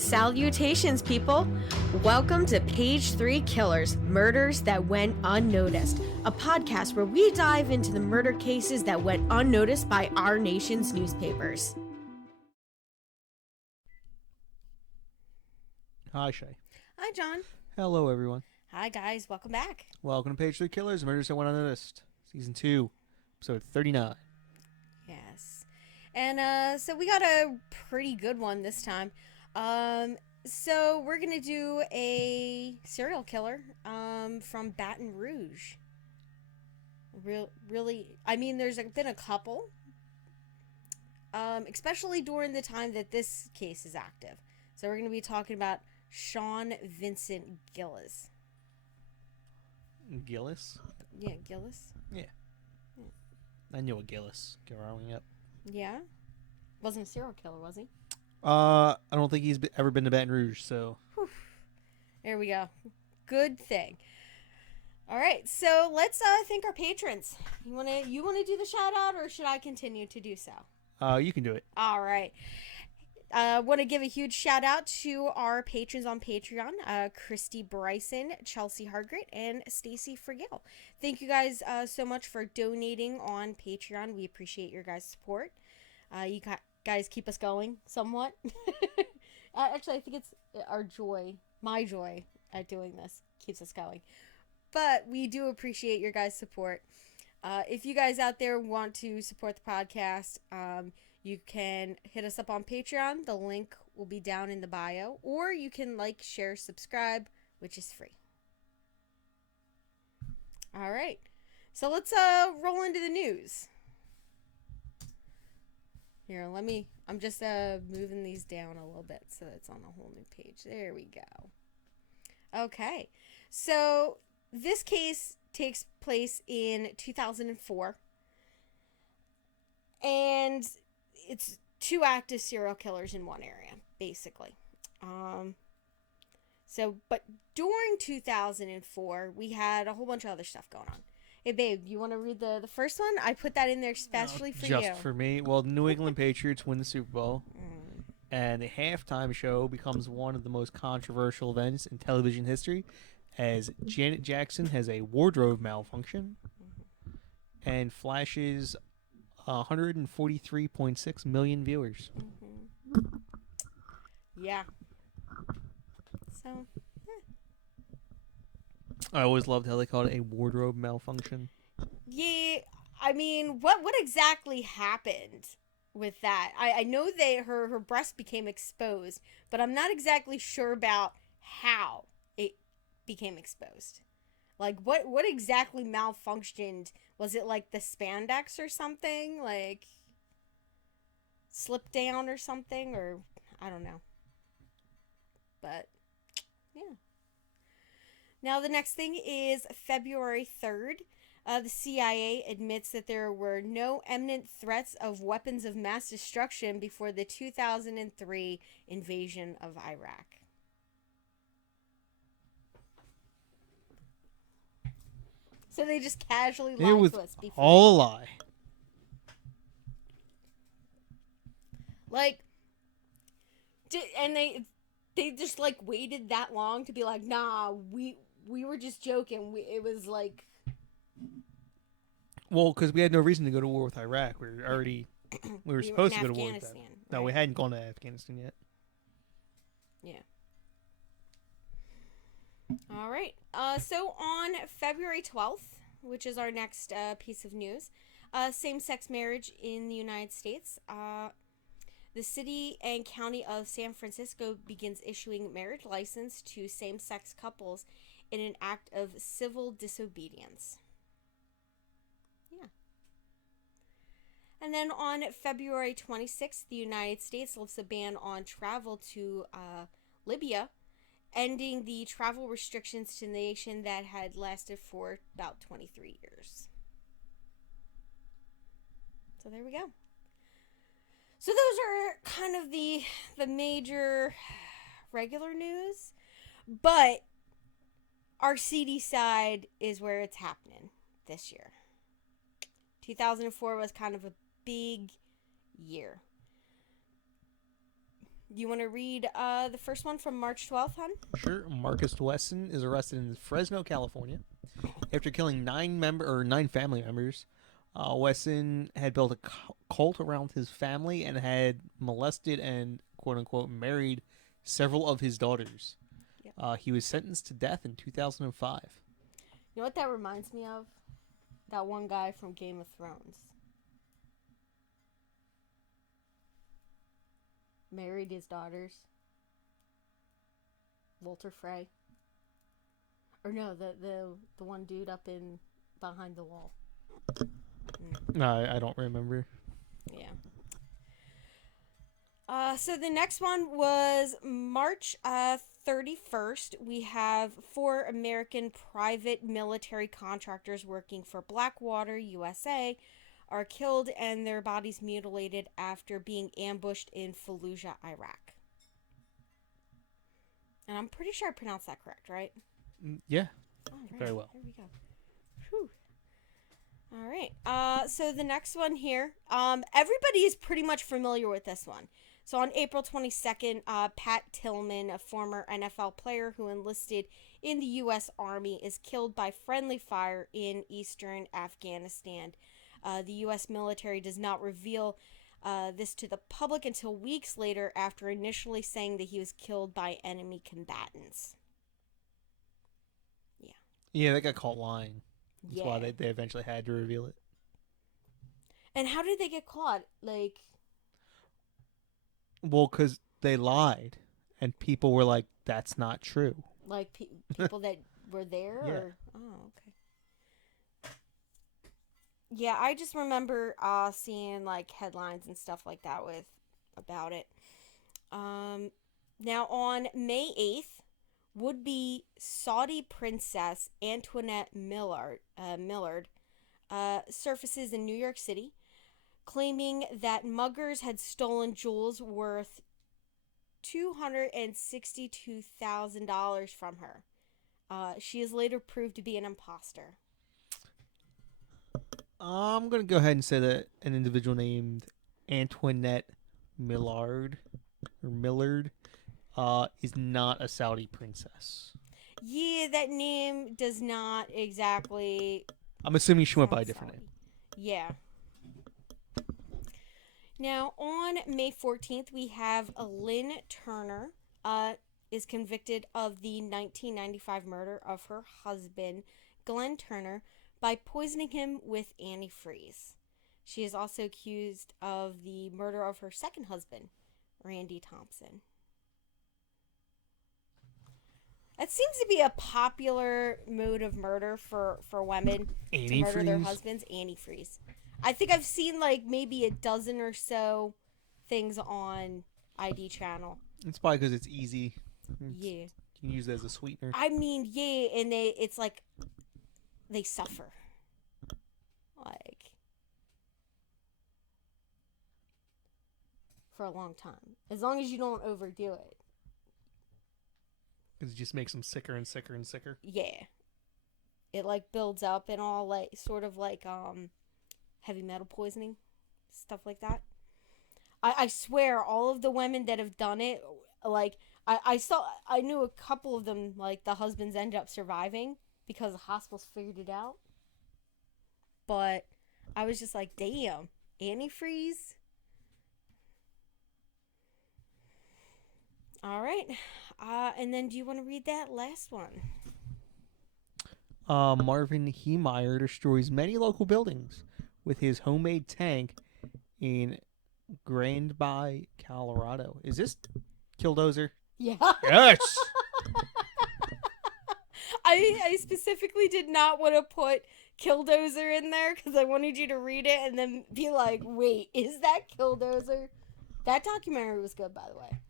Salutations, people! Welcome to Page 3 Killers, Murders That Went Unnoticed, a podcast where we dive into the murder cases that went unnoticed by our nation's newspapers. Hi, Shay. Hi, John. Hello, everyone. Hi, guys. Welcome back. Welcome to Page 3 Killers, Murders That Went Unnoticed, Season 2, Episode 39. Yes. And so we got a pretty good one this time. So we're going to do a serial killer from Baton Rouge. Really, I mean, there's been a couple, especially during the time that this case is active. So we're going to be talking about Sean Vincent Gillis. Gillis? Yeah, Gillis. Yeah. I knew a Gillis growing up. Yeah? Wasn't a serial killer, was he? I don't think he's ever been to Baton Rouge, so. Whew. There we go. Good thing. All right, so let's thank our patrons. You wanna do the shout out, or should I continue to do so? You can do it. All right. Want to give a huge shout out to our patrons on Patreon, Christy Bryson, Chelsea Hargrett, and Stacey Fragale. Thank you guys so much for donating on Patreon. We appreciate your guys' support. You guys keep us going somewhat. Actually, I think it's our joy, my joy at doing this keeps us going. But we do appreciate your guys' support. If you guys out there want to support the podcast, you can hit us up on Patreon. The link will be down in the bio. Or you can like, share, subscribe, which is free. All right. So let's roll into the news. Here, I'm just moving these down a little bit so it's on a whole new page. There we go. Okay. So this case takes place in 2004. And it's two active serial killers in one area, basically. But during 2004, we had a whole bunch of other stuff going on. Hey, babe, you want to read the first one? I put that in there especially for you. Just for me. Well, the New England Patriots win the Super Bowl, and the halftime show becomes one of the most controversial events in television history, as Janet Jackson has a wardrobe malfunction and flashes 143.6 million viewers. Yeah. So, I always loved how they called it a wardrobe malfunction. yeah, I mean, what exactly happened with that? I know that her breast became exposed, but I'm not exactly sure about how it became exposed. Like, what exactly malfunctioned? Was it like the spandex or something? Like, slipped down or something? Or, I don't know. But, yeah. Now, the next thing is February 3rd. The CIA admits that there were no imminent threats of weapons of mass destruction before the 2003 invasion of Iraq. So they just casually lied to us before. All a lie. Like, and they just like waited that long to be like, nah, we were just joking. It was like, well, because we had no reason to go to war with Iraq. We were supposed to go to war with them. No, right? We hadn't gone to Afghanistan yet. Yeah. All right. So on February 12th, which is our next piece of news, same-sex marriage in the United States. The city and county of San Francisco begins issuing marriage license to same-sex couples in an act of civil disobedience. Yeah. And then on February 26th, the United States lifts a ban on travel to Libya, ending the travel restrictions to the nation that had lasted for about 23 years. So there we go. So those are kind of the major regular news, but our seedy side is where it's happening this year. 2004 was kind of a big year. You want to read the first one from March 12th, hon? Sure. Marcus Wesson is arrested in Fresno, California, after killing nine family members. Wesson had built a cult around his family and had molested and quote unquote married several of his daughters. Yep. He was sentenced to death in 2005. You know what that reminds me of? That one guy from Game of Thrones. Married his daughters. Walter Frey. Or no, the one dude up in behind the wall. No, I don't remember. Yeah. So the next one was March 31st. We have 4 American private military contractors working for Blackwater, USA, are killed and their bodies mutilated after being ambushed in Fallujah, Iraq. And I'm pretty sure I pronounced that correct, right? Yeah, All right. very well. There we go. Whew. All right. So the next one here, everybody is pretty much familiar with this one. So on April 22nd, Pat Tillman, a former NFL player who enlisted in the U.S. Army, is killed by friendly fire in eastern Afghanistan. The U.S. military does not reveal this to the public until weeks later, after initially saying that he was killed by enemy combatants. Yeah, that got caught lying. That's Yeah. why they eventually had to reveal it. And how did they get caught? Like, Well, because they lied, and people were like, "That's not true." people that were there? Yeah. Or? Oh, okay. Yeah, I just remember seeing like headlines and stuff like that about it. Now on May 8th, would-be Saudi princess Antoinette Millard surfaces in New York City, claiming that muggers had stolen jewels worth $262,000 from her. She is later proved to be an imposter. I'm gonna go ahead and say that an individual named Antoinette Millard is not a Saudi princess. Yeah, that name does not exactly. I'm assuming she went by a sound different Saudi. name. Yeah. Now, on May 14th, we have Lynn Turner is convicted of the 1995 murder of her husband, Glenn Turner, by poisoning him with antifreeze. She is also accused of the murder of her second husband, Randy Thompson. That seems to be a popular mode of murder for women to murder their Antifreeze? husbands. Antifreeze. I think I've seen like maybe a dozen or so things on ID channel. It's probably because it's easy. Yeah. You can use it as a sweetener. I mean, yeah, and it's like they suffer. Like for a long time. As long as you don't overdo it. Because it just makes them sicker and sicker and sicker. Yeah. It like builds up and all like sort of like heavy metal poisoning, stuff like that. I swear all of the women that have done it, like I knew a couple of them, like the husbands ended up surviving because the hospitals figured it out. But I was just like, damn, antifreeze. All right. And then do you want to read that last one? Marvin Heemeyer destroys many local buildings with his homemade tank in Grandby, Colorado. Is this Killdozer? Yeah. Yes! I specifically did not want to put Killdozer in there because I wanted you to read it and then be like, wait, is that Killdozer? That documentary was good, by the way.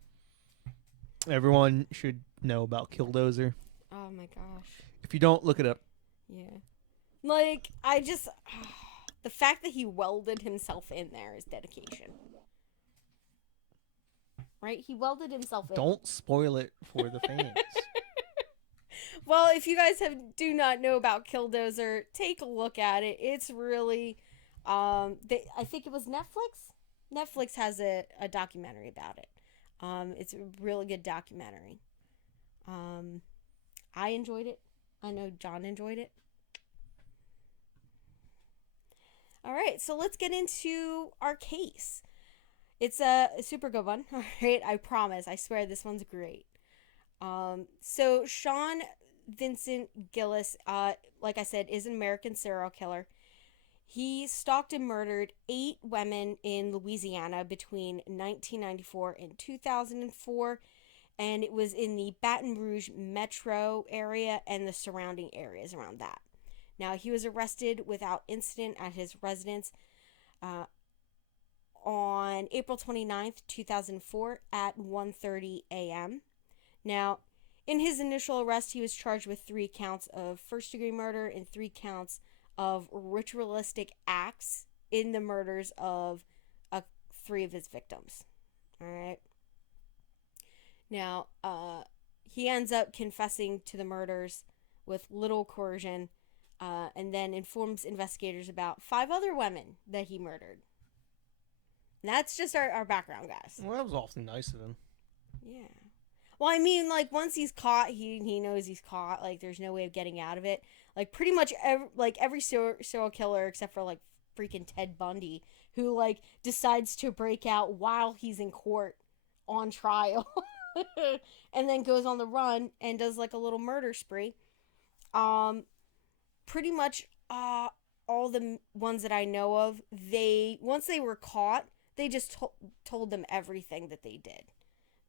Everyone should know about Killdozer. Oh my gosh. If you don't, look it up. Yeah. Like, I just... the fact that he welded himself in there is dedication. Right? He welded himself in. Don't spoil it for the fans. Well, if you guys do not know about Killdozer, take a look at it. It's really... I think it was Netflix? Netflix has a documentary about it. It's a really good documentary. I enjoyed it. I know John enjoyed it. All right, so let's get into our case. It's a super good one. All right, I promise. I swear this one's great. So Sean Vincent Gillis, like I said, is an American serial killer. He stalked and murdered 8 women in Louisiana between 1994 and 2004, and it was in the Baton Rouge metro area and the surrounding areas around that. Now, he was arrested without incident at his residence uh, on April 29th, 2004 at 1:30 a.m. Now, in his initial arrest, he was charged with 3 counts of first-degree murder and 3 counts of ritualistic acts in the murders of 3 of his victims. All right. Now, he ends up confessing to the murders with little coercion, and then informs investigators about 5 other women that he murdered. And that's just our background, guys. Well, that was awfully nice of him. Yeah. Well, I mean, like, once he's caught, he knows he's caught. Like, there's no way of getting out of it. Like, pretty much every serial killer except for, like, freaking Ted Bundy, who, like, decides to break out while he's in court on trial. And then goes on the run and does, like, a little murder spree. Pretty much all the ones that I know of, once they were caught, they just told them everything that they did.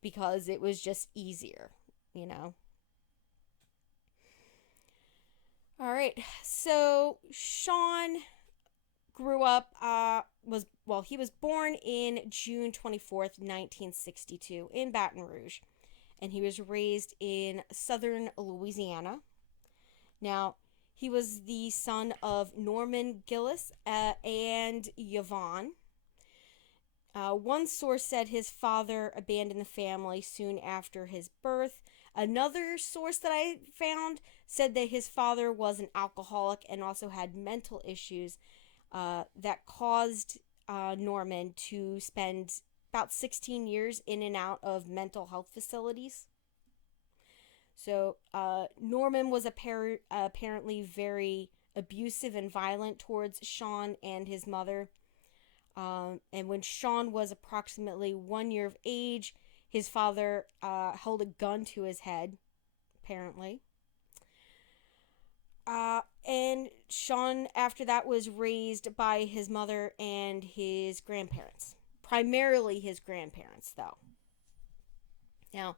Because it was just easier, you know. All right, so Sean grew up, he was born in June 24th, 1962 in Baton Rouge. And he was raised in southern Louisiana. Now, he was the son of Norman Gillis and Yvonne. One source said his father abandoned the family soon after his birth. Another source that I found said that his father was an alcoholic and also had mental issues that caused Norman to spend about 16 years in and out of mental health facilities. So Norman was apparently very abusive and violent towards Sean and his mother. And when Sean was approximately 1 year of age, his father held a gun to his head, apparently. And Sean, after that, was raised by his mother and his grandparents. Primarily his grandparents, though. Now,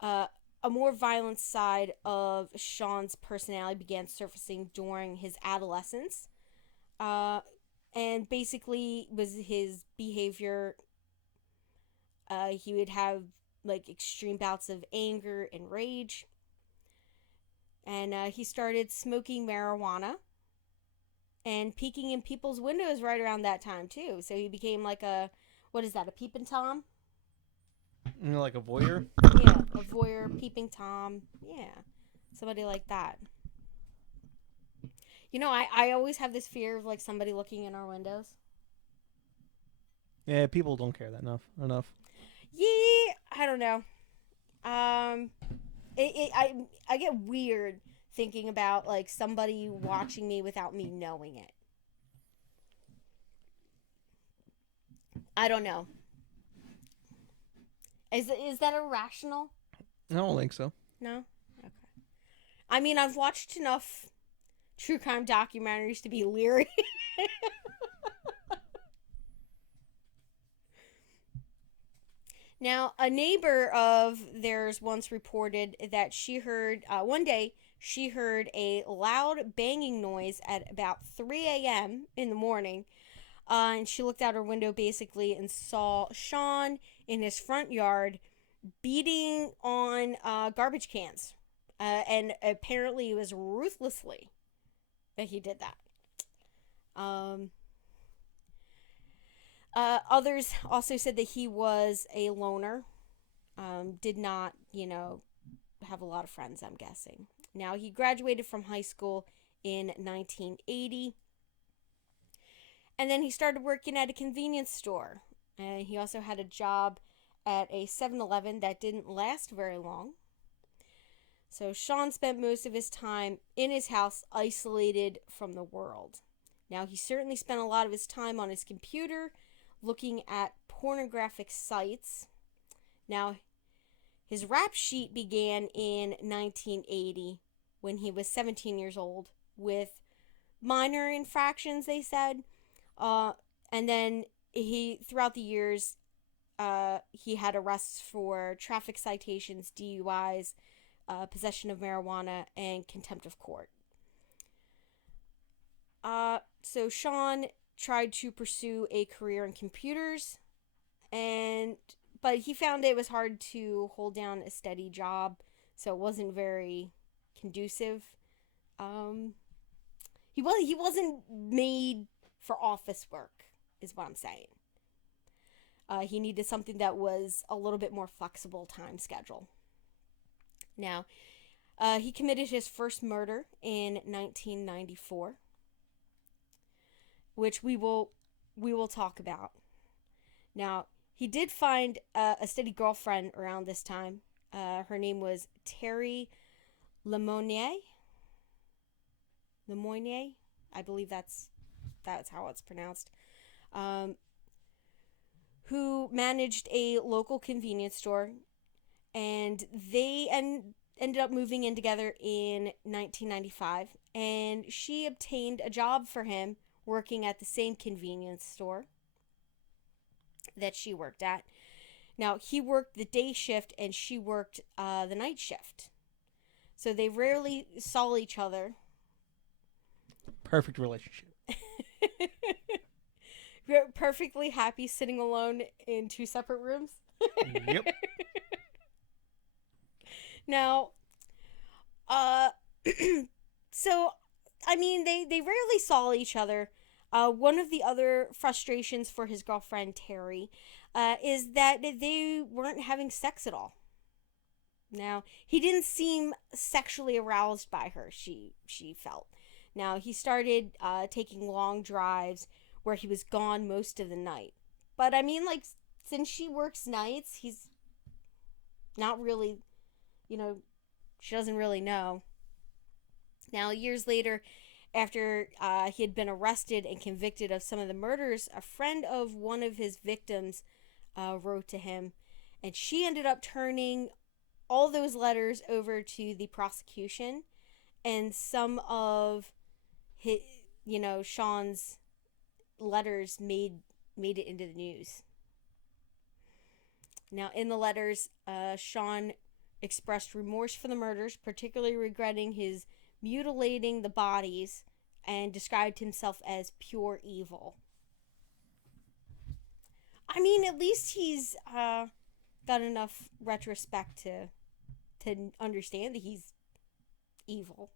a more violent side of Sean's personality began surfacing during his adolescence. And basically was his behavior. He would have like extreme bouts of anger and rage. And he started smoking marijuana and peeking in people's windows right around that time too. So he became like a peeping Tom? You know, like a voyeur? Yeah, a voyeur, peeping Tom. Yeah, somebody like that. You know, I always have this fear of, like, somebody looking in our windows. Yeah, people don't care that enough. Yeah, I don't know. I get weird thinking about, like, somebody watching me without me knowing it. I don't know. Is that irrational? I don't think so. No? Okay. I mean, I've watched enough true crime documentaries to be leery. Now, a neighbor of theirs once reported that she heard, one day, she heard a loud banging noise at about 3 a.m. in the morning. And she looked out her window basically and saw Sean in his front yard beating on garbage cans. And apparently it was ruthlessly that he did that. Others also said that he was a loner. Did not, have a lot of friends, I'm guessing. Now, he graduated from high school in 1980. And then he started working at a convenience store. He also had a job at a 7-Eleven that didn't last very long. So Sean spent most of his time in his house, isolated from the world. Now, he certainly spent a lot of his time on his computer looking at pornographic sites. Now, his rap sheet began in 1980 when he was 17 years old with minor infractions, they said. And then throughout the years, he had arrests for traffic citations, DUIs, possession of marijuana, and contempt of court. So Sean tried to pursue a career in computers, but he found it was hard to hold down a steady job, so it wasn't very conducive. He wasn't made for office work, is what I'm saying. He needed something that was a little bit more flexible time schedule. Now, he committed his first murder in 1994, which we will talk about. Now, he did find a steady girlfriend around this time. Her name was Terry Lemonnier. I believe that's how it's pronounced. Who managed a local convenience store, and they ended up moving in together in 1995, and she obtained a job for him working at the same convenience store that she worked at. Now, he worked the day shift and she worked the night shift. So they rarely saw each other. Perfect relationship. Perfectly happy sitting alone in two separate rooms. Yep. Now, so, I mean, they rarely saw each other. One of the other frustrations for his girlfriend, Terry, is that they weren't having sex at all. Now, he didn't seem sexually aroused by her, she felt. Now, he started taking long drives where he was gone most of the night. But, I mean, like, since she works nights, he's not really, she doesn't really know. Now, years later, after he had been arrested and convicted of some of the murders, a friend of one of his victims wrote to him, and she ended up turning all those letters over to the prosecution, and some of his, Sean's letters made it into the news. Now, in the letters, Sean expressed remorse for the murders, particularly regretting his mutilating the bodies, and described himself as pure evil. I mean, at least he's got enough retrospect to understand that he's evil,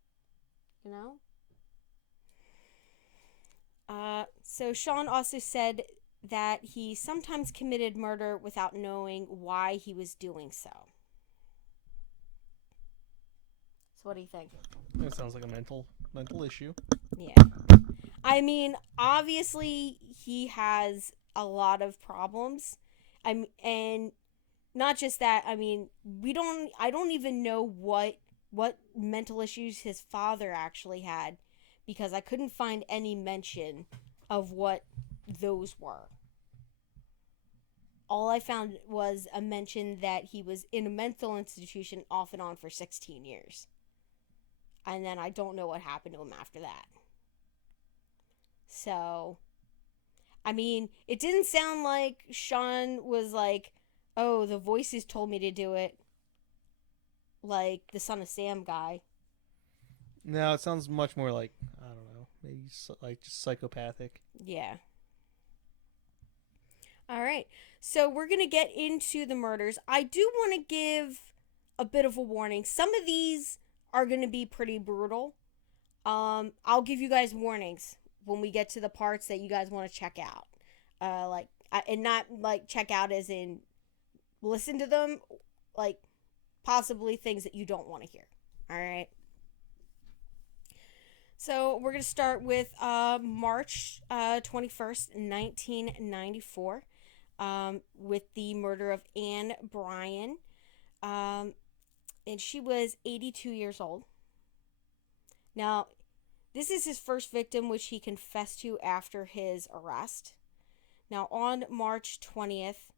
So Sean also said that he sometimes committed murder without knowing why he was doing so. So what do you think? That sounds like a mental issue. Yeah. I mean, obviously he has a lot of problems. And not just that, I mean, I don't even know what mental issues his father actually had, because I couldn't find any mention of what those were. All I found was a mention that he was in a mental institution off and on for 16 years. And then I don't know what happened to him after that. So, I mean, it didn't sound like Sean was like, oh, the voices told me to do it, like the Son of Sam guy. No, it sounds much more like, I don't know, maybe like just psychopathic. Yeah. All right. So we're going to get into the murders. I do want to give a bit of a warning. Some of these are going to be pretty brutal. I'll give you guys warnings when we get to the parts that you guys want to check out. And not like check out as in listen to them, like possibly things that you don't want to hear. All right. So we're going to start with March 21st, 1994. with the murder of Anne Bryan. And she was 82 years old. Now, this is his first victim, which he confessed to after his arrest. Now, on March 20th,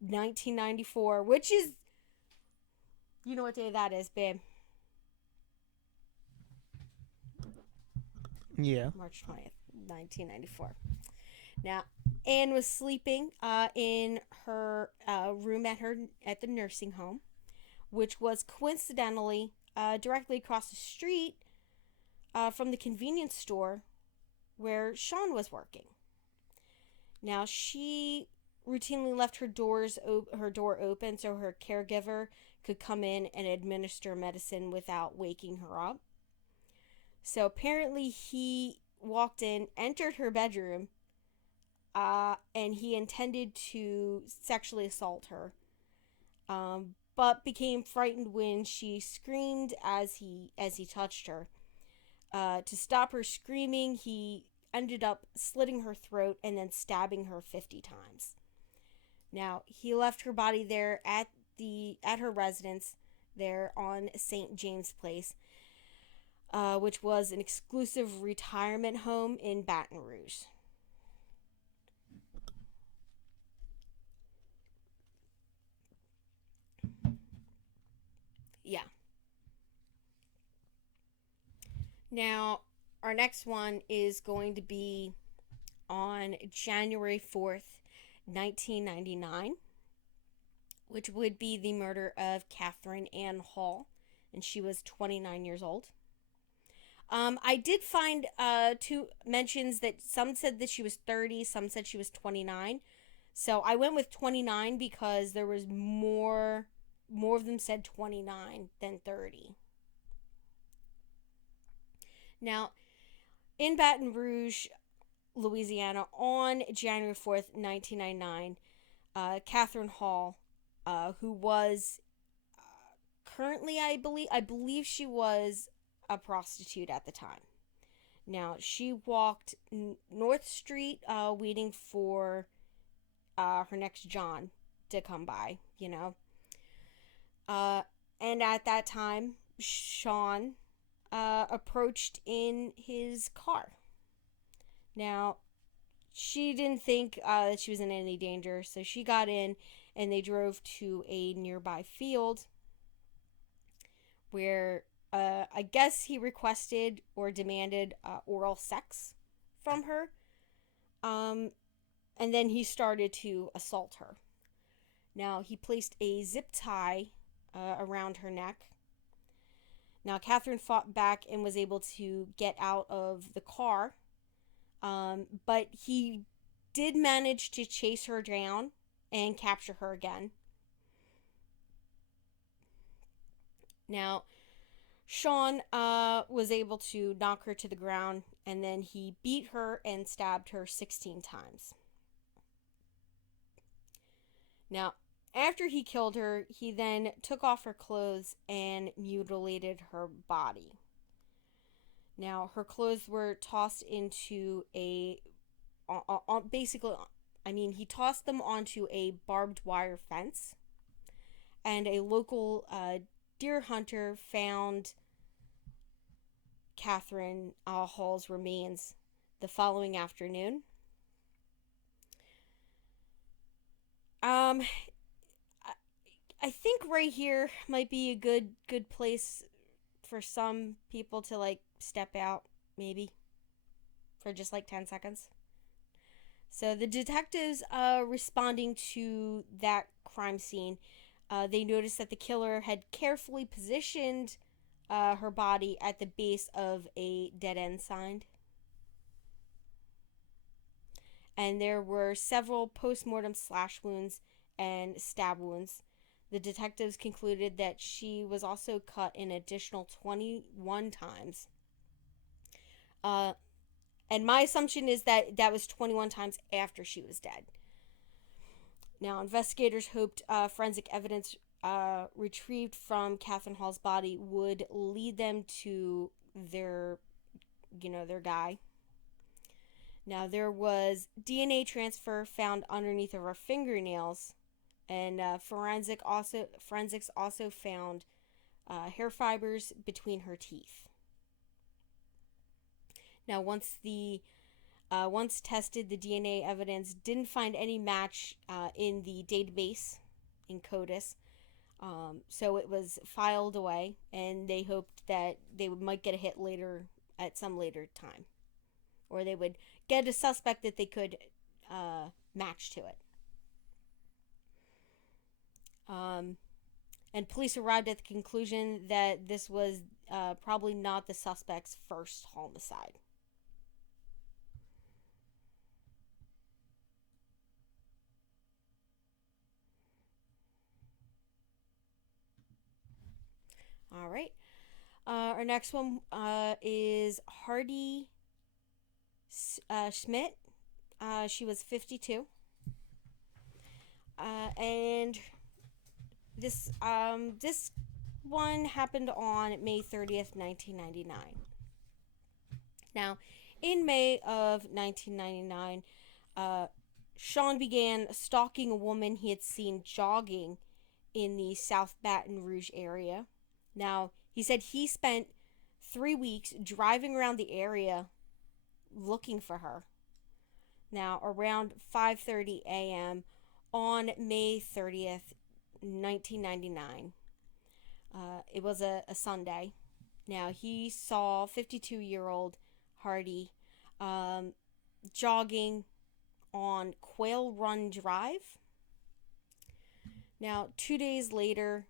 1994, which is, you know what day that is, babe? Yeah. March 20th, 1994. Now, Anne was sleeping in her room at the nursing home, which was coincidentally directly across the street from the convenience store where Sean was working. Now, she routinely left her door open so her caregiver could come in and administer medicine without waking her up. So apparently he walked in, entered her bedroom, and he intended to sexually assault her, but became frightened when she screamed as he touched her. To stop her screaming, he ended up slitting her throat and then stabbing her 50 times. Now, he left her body there at her residence there on St. James Place, which was an exclusive retirement home in Baton Rouge. Yeah. Now, our next one is going to be on January 4th, 1999, which would be the murder of Catherine Ann Hall, and she was 29 years old. I did find two mentions that some said that she was 30, some said she was 29. So I went with 29 because there was more of them said 29 than 30. Now, in Baton Rouge, Louisiana, on January 4th, 1999, Catherine Hall, who was currently, I believe she was a prostitute at the time. Now, she walked North Street waiting for her next John to come by, you know. And at that time, Sean approached in his car. Now, she didn't think that she was in any danger, so she got in and they drove to a nearby field where I guess he requested or demanded oral sex from her. And then he started to assault her. Now, he placed a zip tie around her neck. Now, Catherine fought back and was able to get out of the car. But he did manage to chase her down and capture her again. Now, Sean was able to knock her to the ground, and then he beat her and stabbed her 16 times. Now, after he killed her, he then took off her clothes and mutilated her body. Now, her clothes were tossed into he tossed them onto a barbed wire fence, and a local deer hunter found Catherine Hall's remains the following afternoon. I think right here might be a good place for some people to like step out, maybe for just like 10 seconds. So the detectives responding to that crime scene, they noticed that the killer had carefully positioned her body at the base of a dead-end sign. And there were several post-mortem slash wounds and stab wounds. The detectives concluded that she was also cut an additional 21 times. And my assumption is that that was 21 times after she was dead. Now, investigators hoped forensic evidence retrieved from Catherine Hall's body would lead them to their guy. Now, there was DNA transfer found underneath of her fingernails, and forensics also found hair fibers between her teeth. Now, once tested, the DNA evidence didn't find any match in the database in CODIS, so it was filed away, and they hoped that they might get a hit later at some later time, or they would get a suspect that they could match to it. And police arrived at the conclusion that this was probably not the suspect's first homicide. All right. Our next one is Hardy Schmidt. She was 52. And this one happened on May 30th, 1999. Now, in May of 1999, Sean began stalking a woman he had seen jogging in the South Baton Rouge area. Now, he said he spent 3 weeks driving around the area looking for her. Now, around 5:30 a.m. on May 30th, 1999, it was a Sunday. Now, he saw 52-year-old Hardy jogging on Quail Run Drive. Now, 2 days later,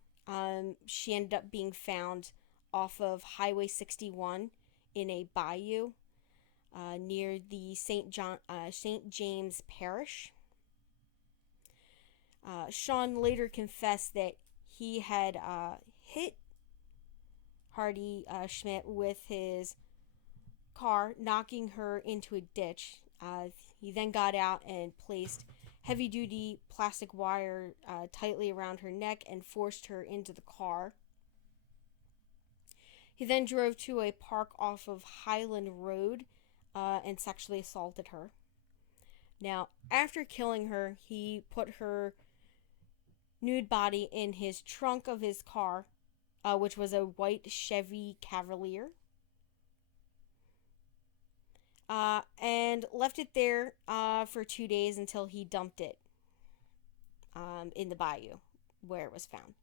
she ended up being found off of Highway 61 in a bayou near the St. James Parish. Sean later confessed that he had hit Hardy Schmidt with his car, knocking her into a ditch. He then got out and placed heavy-duty plastic wire tightly around her neck and forced her into the car. He then drove to a park off of Highland Road and sexually assaulted her. Now, after killing her, he put her nude body in his trunk of his car, which was a white Chevy Cavalier, and left it there for 2 days until he dumped it in the bayou where it was found.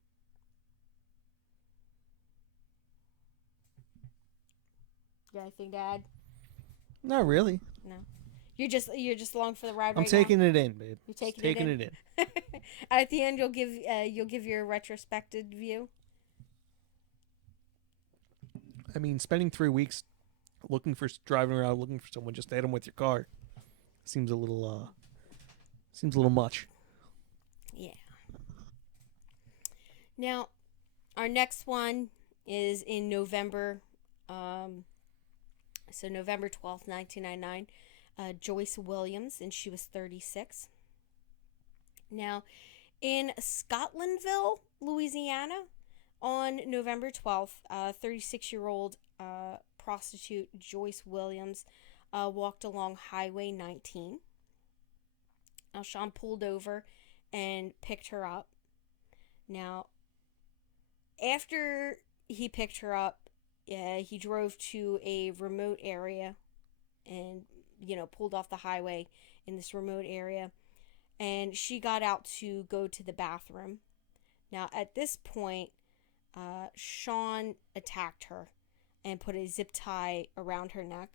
You got anything to add? Not really. No. You're just along for the ride. I'm right taking now? it in, babe. You're taking it in. At the end, you'll give your retrospective view. I mean, spending 3 weeks driving around looking for someone just to hit them with your car seems a little much. Yeah. Now, our next one is in November. So November 12th, 1999. Joyce Williams, and she was 36. Now, in Scotlandville, Louisiana, on November 12th, 36-year-old prostitute Joyce Williams walked along Highway 19. Now, Sean pulled over and picked her up. Now, after he picked her up, he drove to a remote area and, pulled off the highway in this remote area. And she got out to go to the bathroom. Now, at this point, Sean attacked her and put a zip tie around her neck.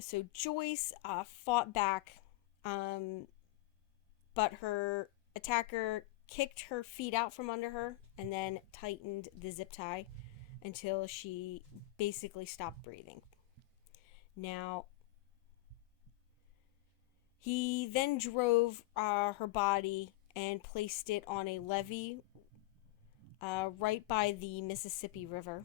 So Joyce fought back, but her attacker kicked her feet out from under her and then tightened the zip tie until she basically stopped breathing. Now, he then drove her body and placed it on a levee right by the Mississippi River.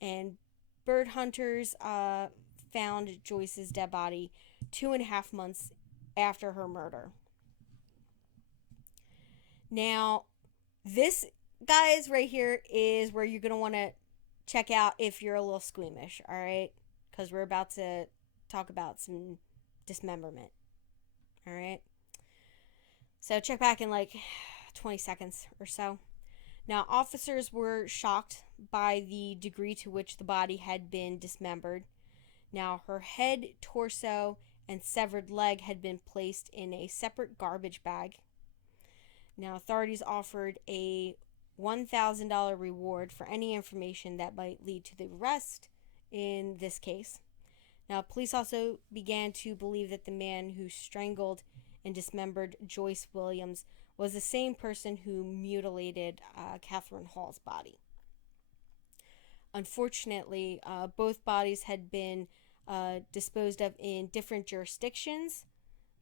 And bird hunters found Joyce's dead body 2.5 months after her murder. Now, this, guys, right here is where you're going to want to check out if you're a little squeamish, all right? Because we're about to talk about some dismemberment, all right? So check back in like 20 seconds or so. Now, officers were shocked by the degree to which the body had been dismembered. Now, her head, torso, and severed leg had been placed in a separate garbage bag. Now, authorities offered a $1,000 reward for any information that might lead to the arrest in this case. Now, police also began to believe that the man who strangled and dismembered Joyce Williams was the same person who mutilated Catherine Hall's body. Unfortunately, both bodies had been disposed of in different jurisdictions,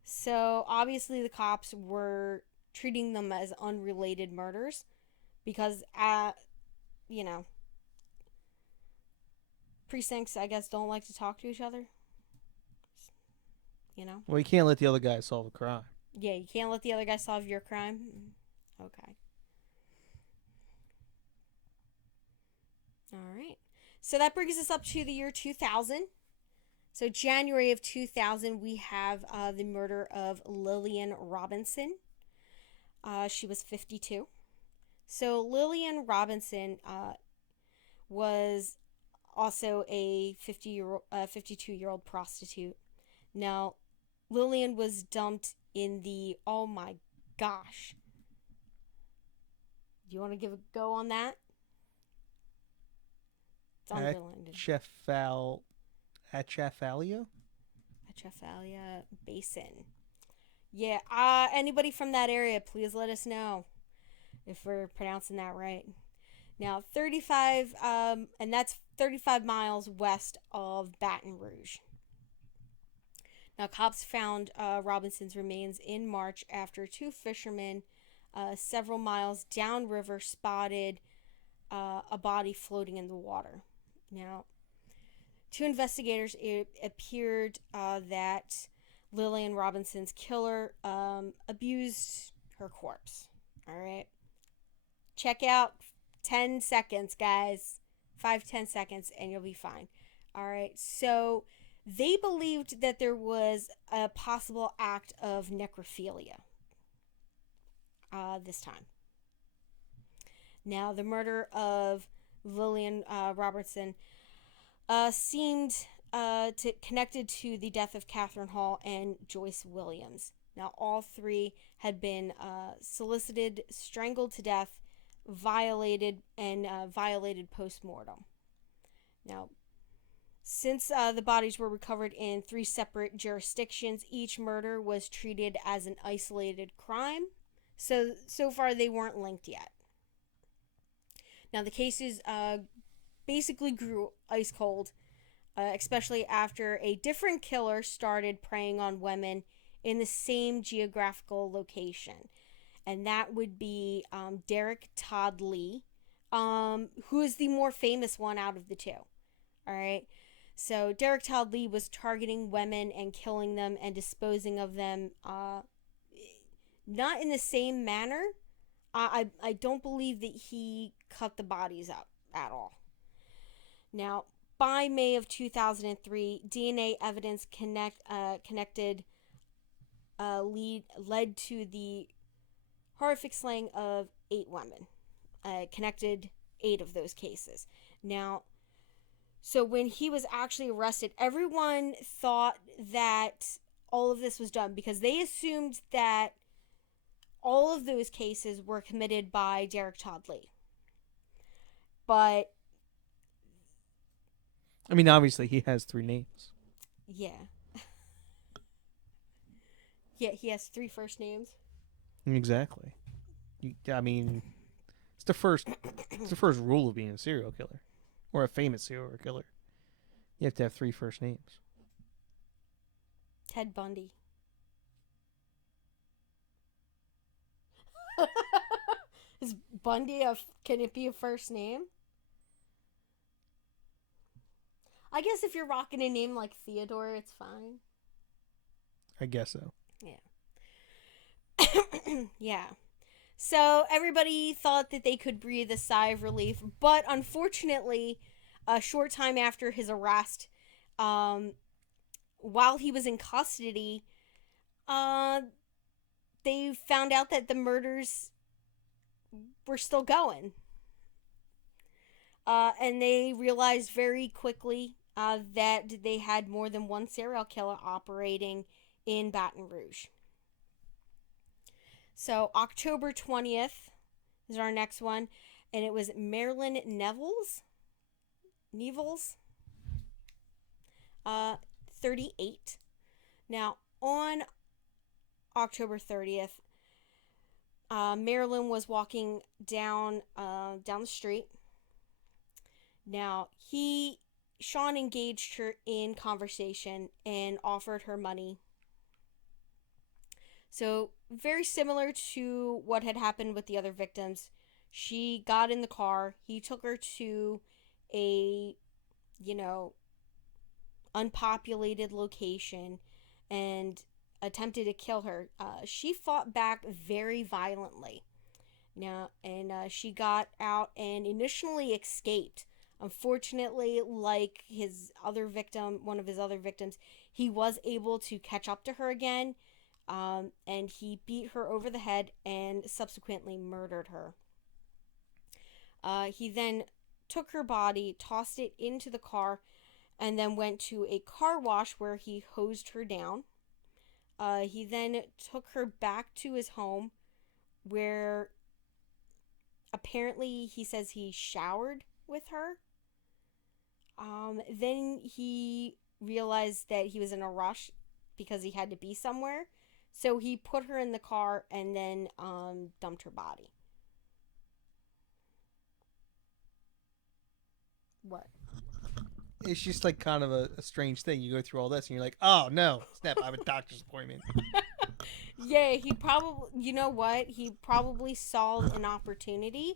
so obviously the cops were treating them as unrelated murders because, you know, precincts, I guess, don't like to talk to each other. You know? Well, you can't let the other guy solve a crime. Yeah, you can't let the other guy solve your crime. Okay. All right. So that brings us up to the year 2000. So January of 2000, we have the murder of Lillian Robinson. She was 52. So Lillian Robinson was also a 52-year-old prostitute. Now, Lillian was dumped in the, oh my gosh. Do you want to give a go on that? It's underlined. Atchafalaya Basin. Yeah, anybody from that area, please let us know if we're pronouncing that right. Now, 35, and that's 35 miles west of Baton Rouge. Now, cops found Robinson's remains in March after two fishermen several miles downriver spotted a body floating in the water. Now, to investigators, it appeared that Lillian Robinson's killer abused her corpse. All right. Check out 10 seconds, guys. 5-10 seconds, and you'll be fine. All right. So they believed that there was a possible act of necrophilia this time. Now, the murder of Lillian Robertson seemed connected to the death of Catherine Hall and Joyce Williams. Now, all three had been solicited, strangled to death, violated post-mortem. Now, since the bodies were recovered in 3 separate jurisdictions, each murder was treated as an isolated crime. So far, they weren't linked yet. Now, the cases basically grew ice cold, especially after a different killer started preying on women in the same geographical location. And that would be Derrick Todd Lee, who is the more famous one out of the two. All right. So Derrick Todd Lee was targeting women and killing them and disposing of them not in the same manner. I don't believe that he cut the bodies up at all. Now, by May of 2003, DNA evidence connected led to the horrific slaying of 8 women. Connected 8 of those cases. Now, so when he was actually arrested, everyone thought that all of this was done because they assumed that all of those cases were committed by Derrick Todd Lee. But I mean, obviously, he has 3 names. yeah. Yeah, he has 3 first names. Exactly. I mean, it's the first rule of being a serial killer, or a famous serial killer. You have to have 3 first names. Ted Bundy. Is Bundy can it be a first name? I guess if you're rocking a name like Theodore, it's fine. I guess so. Yeah. Yeah. So everybody thought that they could breathe a sigh of relief, but unfortunately, a short time after his arrest, while he was in custody, uh, they found out that the murders were still going. And they realized very quickly that they had more than one serial killer operating in Baton Rouge. So October 20th is our next one, and it was Marilyn Nevels, 38. Now, on October 30th, Marilyn was walking down the street. Now, Sean engaged her in conversation and offered her money. So, very similar to what had happened with the other victims. She got in the car. He took her to a, unpopulated location and attempted to kill her. She fought back very violently. Now, and she got out and initially escaped. Unfortunately, like one of his other victims, he was able to catch up to her again, and he beat her over the head and subsequently murdered her. He then took her body, tossed it into the car, and then went to a car wash where he hosed her down. He then took her back to his home, where apparently he says he showered with her. Then he realized that he was in a rush because he had to be somewhere. So he put her in the car and then dumped her body. What? It's just like kind of a strange thing. You go through all this and you're like, oh no, snap, I have a doctor's appointment. Yeah, he probably, you know what? He probably saw an opportunity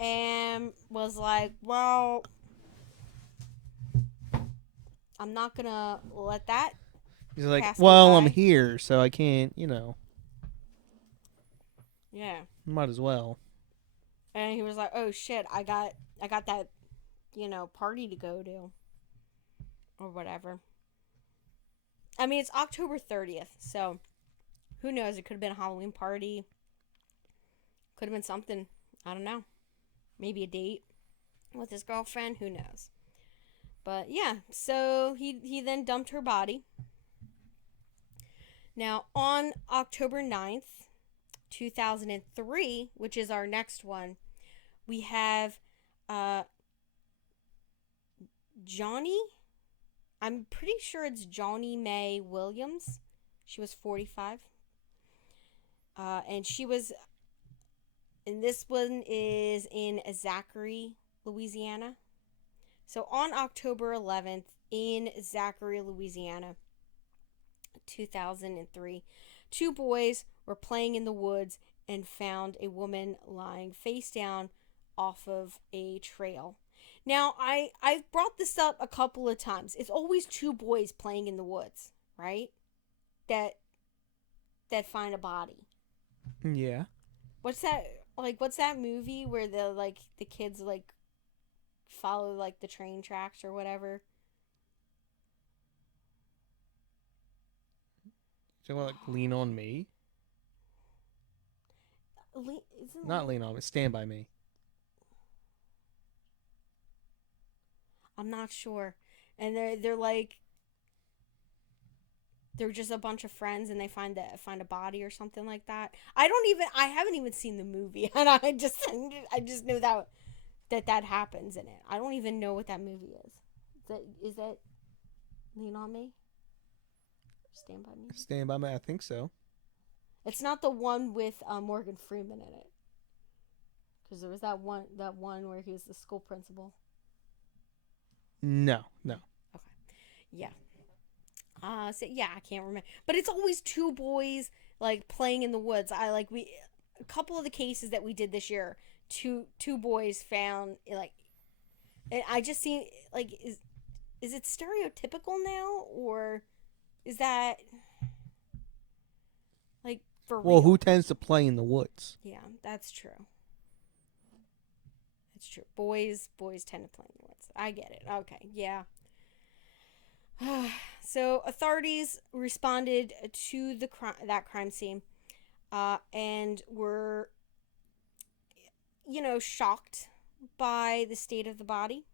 and was like, well, I'm not gonna let that. He's like, well, I'm by. here, so I can't, Yeah. might as well. And he was like, oh shit, I got that, party to go to. Or whatever. I mean, it's October 30th, so who knows? It could have been a Halloween party. Could have been something. I don't know. Maybe a date with his girlfriend. Who knows? But yeah, so he then dumped her body. Now, on October 9th, 2003, which is our next one, we have Johnny. I'm pretty sure it's Johnny Mae Williams. She was 45. And she was, and this one is in Zachary, Louisiana. So on October 11th in Zachary, Louisiana, 2003, two boys were playing in the woods and found a woman lying face down off of a trail. Now, I've brought this up a couple of times. It's always two boys playing in the woods, right? That find a body. Yeah. What's that movie where the kids follow the train tracks or whatever? So like Lean on Me? Not Lean on Me, Stand By Me. I'm not sure. And they're just a bunch of friends and they find a body or something like that. I haven't even seen the movie, and I just know that happens in it. I don't even know what that movie is. Is that Lean on Me? Stand By Me? Stand By Me, I think so. It's not the one with Morgan Freeman in it. Because there was that one where he was the school principal. No. Okay. Yeah. So yeah, I can't remember. But it's always two boys playing in the woods. A couple of the cases that we did this year, two boys found and I just see is it stereotypical now, or is that for real? Well, who tends to play in the woods? Yeah, that's true. It's true. Boys tend to play in the woods. I get it. Okay, yeah. So authorities responded to that crime scene, and were, shocked by the state of the body.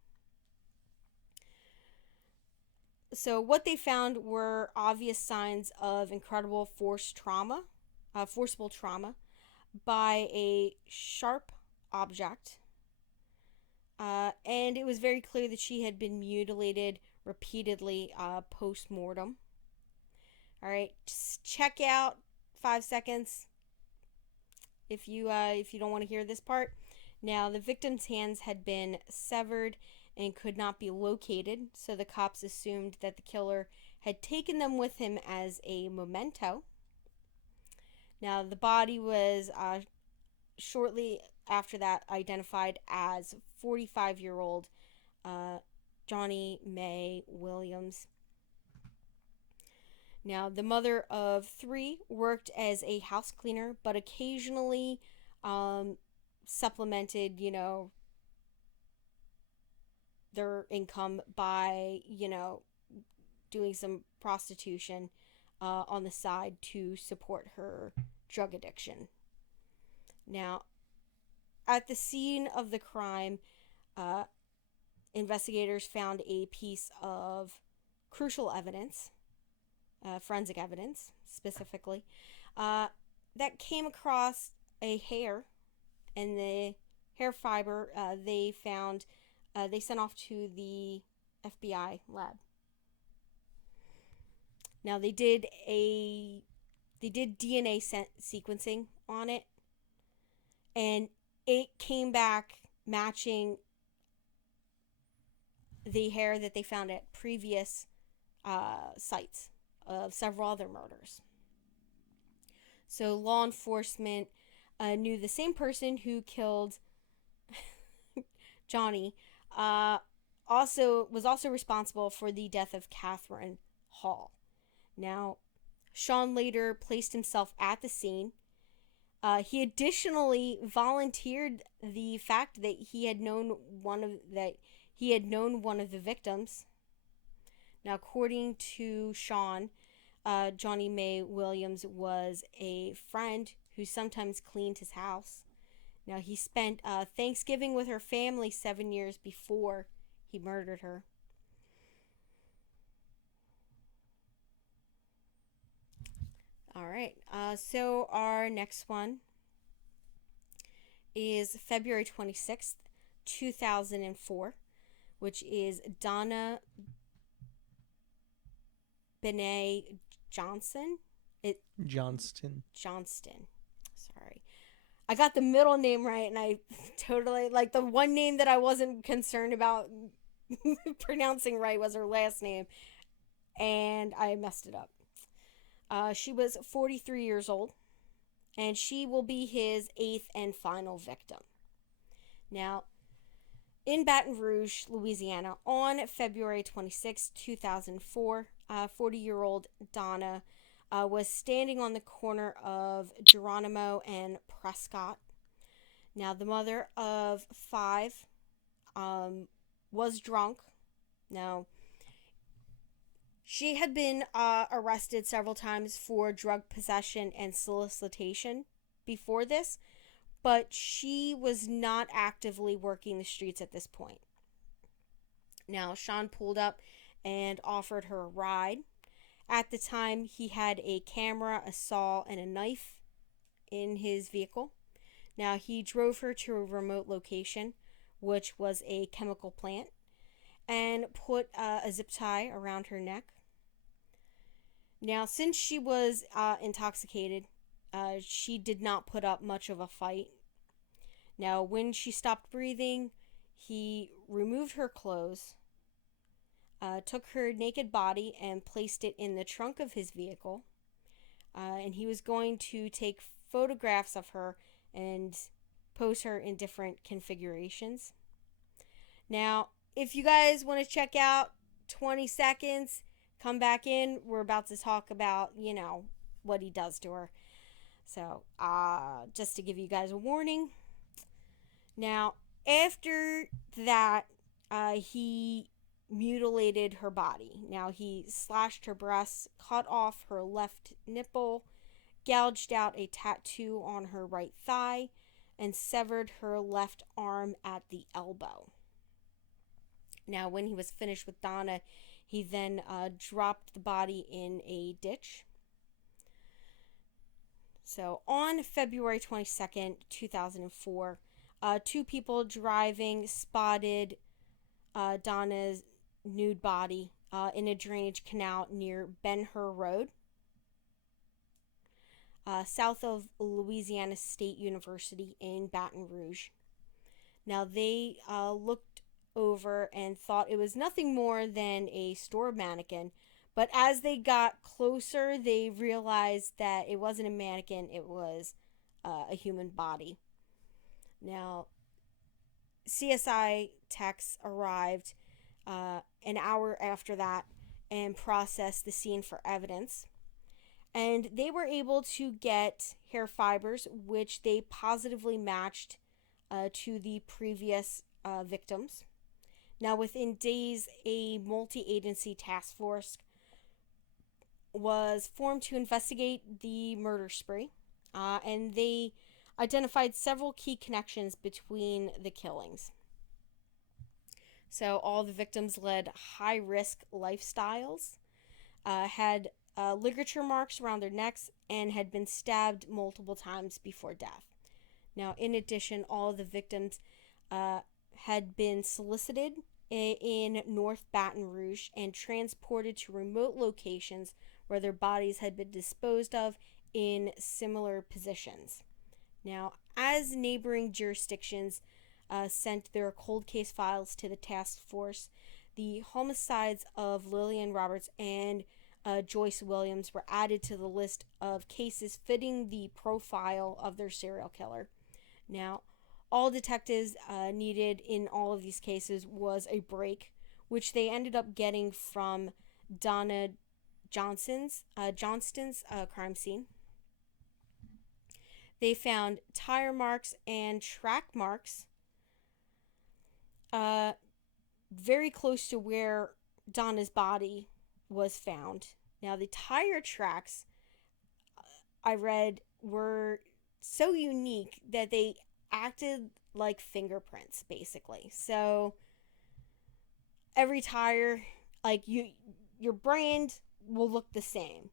So what they found were obvious signs of incredible forcible trauma by a sharp object. And it was very clear that she had been mutilated repeatedly post-mortem. All right, just check out 5 seconds if you don't want to hear this part. Now, the victim's hands had been severed and could not be located, so the cops assumed that the killer had taken them with him as a memento. Now, the body was shortly after that identified as 45-year-old Johnny Mae Williams. Now, the mother of 3 worked as a house cleaner, but occasionally supplemented, their income by, doing some prostitution on the side to support her drug addiction. Now, at the scene of the crime, investigators found a piece of crucial evidence, forensic evidence specifically, that came across a hair, and the hair fiber they sent off to the FBI lab. Now they did DNA sequencing on it, and it came back matching the hair that they found at previous sites of several other murders. So law enforcement knew the same person who killed Johnny was also responsible for the death of Catherine Hall. Now, Sean later placed himself at the scene. He additionally volunteered the fact that he had known one of the victims. Now, according to Sean, Johnny Mae Williams was a friend who sometimes cleaned his house. Now, he spent Thanksgiving with her family 7 years before he murdered her. All right, so our next one is February 26th, 2004, which is Donna Benet Johnston. Johnston. Sorry. I got the middle name right, and I totally, the one name that I wasn't concerned about pronouncing right was her last name, and I messed it up. She was 43 years old, and she will be his 8th and final victim. Now, in Baton Rouge, Louisiana, on February 26, 2004, 40-year-old Donna was standing on the corner of Geronimo and Prescott. Now, the mother of 5 was drunk. Now, she had been arrested several times for drug possession and solicitation before this, but she was not actively working the streets at this point. Now, Sean pulled up and offered her a ride. At the time, he had a camera, a saw, and a knife in his vehicle. Now, he drove her to a remote location, which was a chemical plant, and put a zip tie around her neck. Now, since she was intoxicated, she did not put up much of a fight. Now, when she stopped breathing, he removed her clothes, took her naked body and placed it in the trunk of his vehicle, and he was going to take photographs of her and pose her in different configurations. Now, if you guys want to check out 20 seconds, come back in. We're about to talk about, what he does to her. So, just to give you guys a warning. Now, After that, he mutilated her body. Now, he slashed her breasts, cut off her left nipple, gouged out a tattoo on her right thigh, and severed her left arm at the elbow. Now, when he was finished with Donna, he then dropped the body in a ditch. So, on February 22nd, 2004, two people driving spotted Donna's nude body in a drainage canal near Ben Hur Road, south of Louisiana State University in Baton Rouge. Now, they looked over and thought it was nothing more than a store mannequin, but as they got closer, they realized that it wasn't a mannequin, it was a human body. Now, CSI techs arrived an hour after that and processed the scene for evidence. And they were able to get hair fibers, which they positively matched to the previous victims. Now, within days, a multi-agency task force was formed to investigate the murder spree, and they identified several key connections between the killings. So, all the victims led high-risk lifestyles, had ligature marks around their necks, and had been stabbed multiple times before death. Now, in addition, all of the victims had been solicited in North Baton Rouge and transported to remote locations where their bodies had been disposed of in similar positions. Now, as neighboring jurisdictions sent their cold case files to the task force, the homicides of Lillian Roberts and Joyce Williams were added to the list of cases fitting the profile of their serial killer. Now, all detectives needed in all of these cases was a break, which they ended up getting from Donna Johnston's crime scene. They found tire marks and track marks very close to where Donna's body was found. Now, the tire tracks I read were so unique that they acted like fingerprints, basically. So every tire, like your brand will look the same,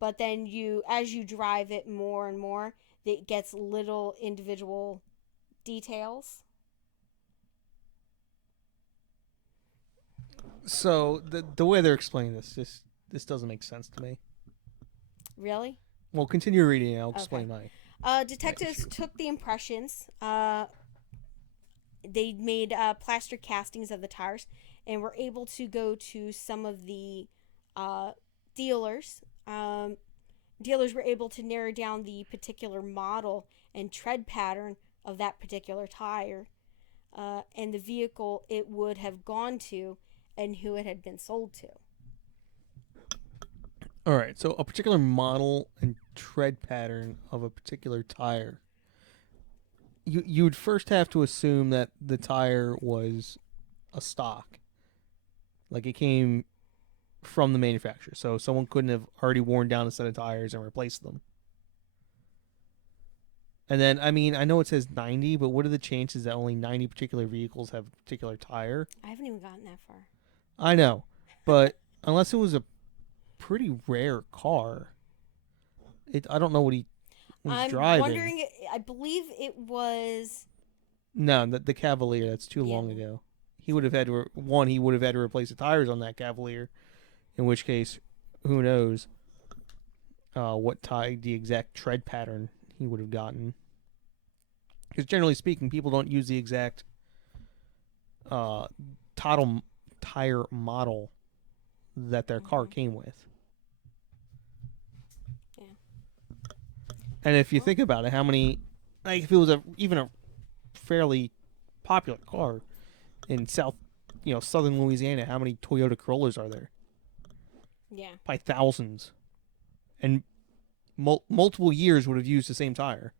but then as you drive it more and more, it gets little individual details. So the way they're explaining this doesn't make sense to me. Really? Well, continue reading. I'll explain Okay. my Detectives issue. took the impressions. They made plaster castings of the tires and were able to go to some of the dealers. Dealers were able to narrow down the particular model and tread pattern of that particular tire and the vehicle it would have gone to and who it had been sold to. All right, so a particular model and tread pattern of a particular tire. You would first have to assume that the tire was a stock, like it came from the manufacturer. So someone couldn't have already worn down a set of tires and replaced them. And then, I mean, I know it says 90, but what are the chances that only 90 particular vehicles have a particular tire? I haven't even gotten that far. I know, but unless it was a pretty rare car, I don't know what he was I'm driving. wondering, I believe it was... No, the Cavalier, that's too long ago. He would have had to, he would have had to replace the tires on that Cavalier, in which case, who knows what the exact tread pattern he would have gotten. Because generally speaking, people don't use the exact tire model that their car came with. Yeah. And if you think about it, how many, like if it was even a fairly popular car in southern Louisiana, how many Toyota Corollas are there? Yeah. By thousands. And multiple years would have used the same tire.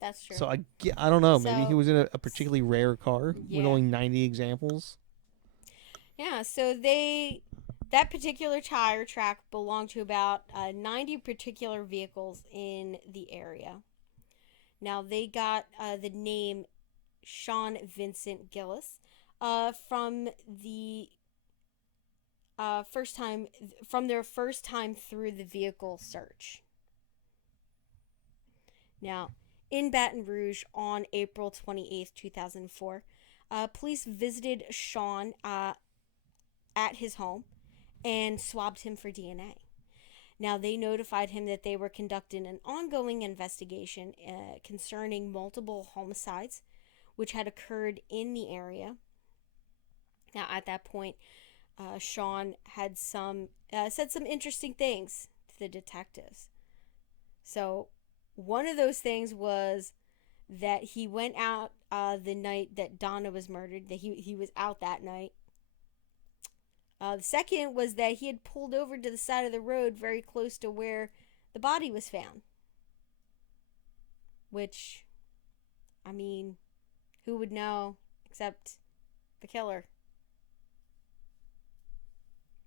That's true. So I don't know. Maybe he So was in a particularly rare car with yeah, only 90 examples. yeah. So that particular tire track belonged to about 90 particular vehicles in the area. Now they got the name Sean Vincent Gillis from the first time from their first time through the vehicle search. Now, in Baton Rouge on April 28th, 2004, police visited Sean at his home and swabbed him for DNA. Now, they notified him that they were conducting an ongoing investigation concerning multiple homicides which had occurred in the area. Now, at that point, Sean had said some interesting things to the detectives. So, one of those things was that he went out the night that Donna was murdered. That he was out that night. The second was that he had pulled over to the side of the road very close to where the body was found. Which, I mean, who would know except the killer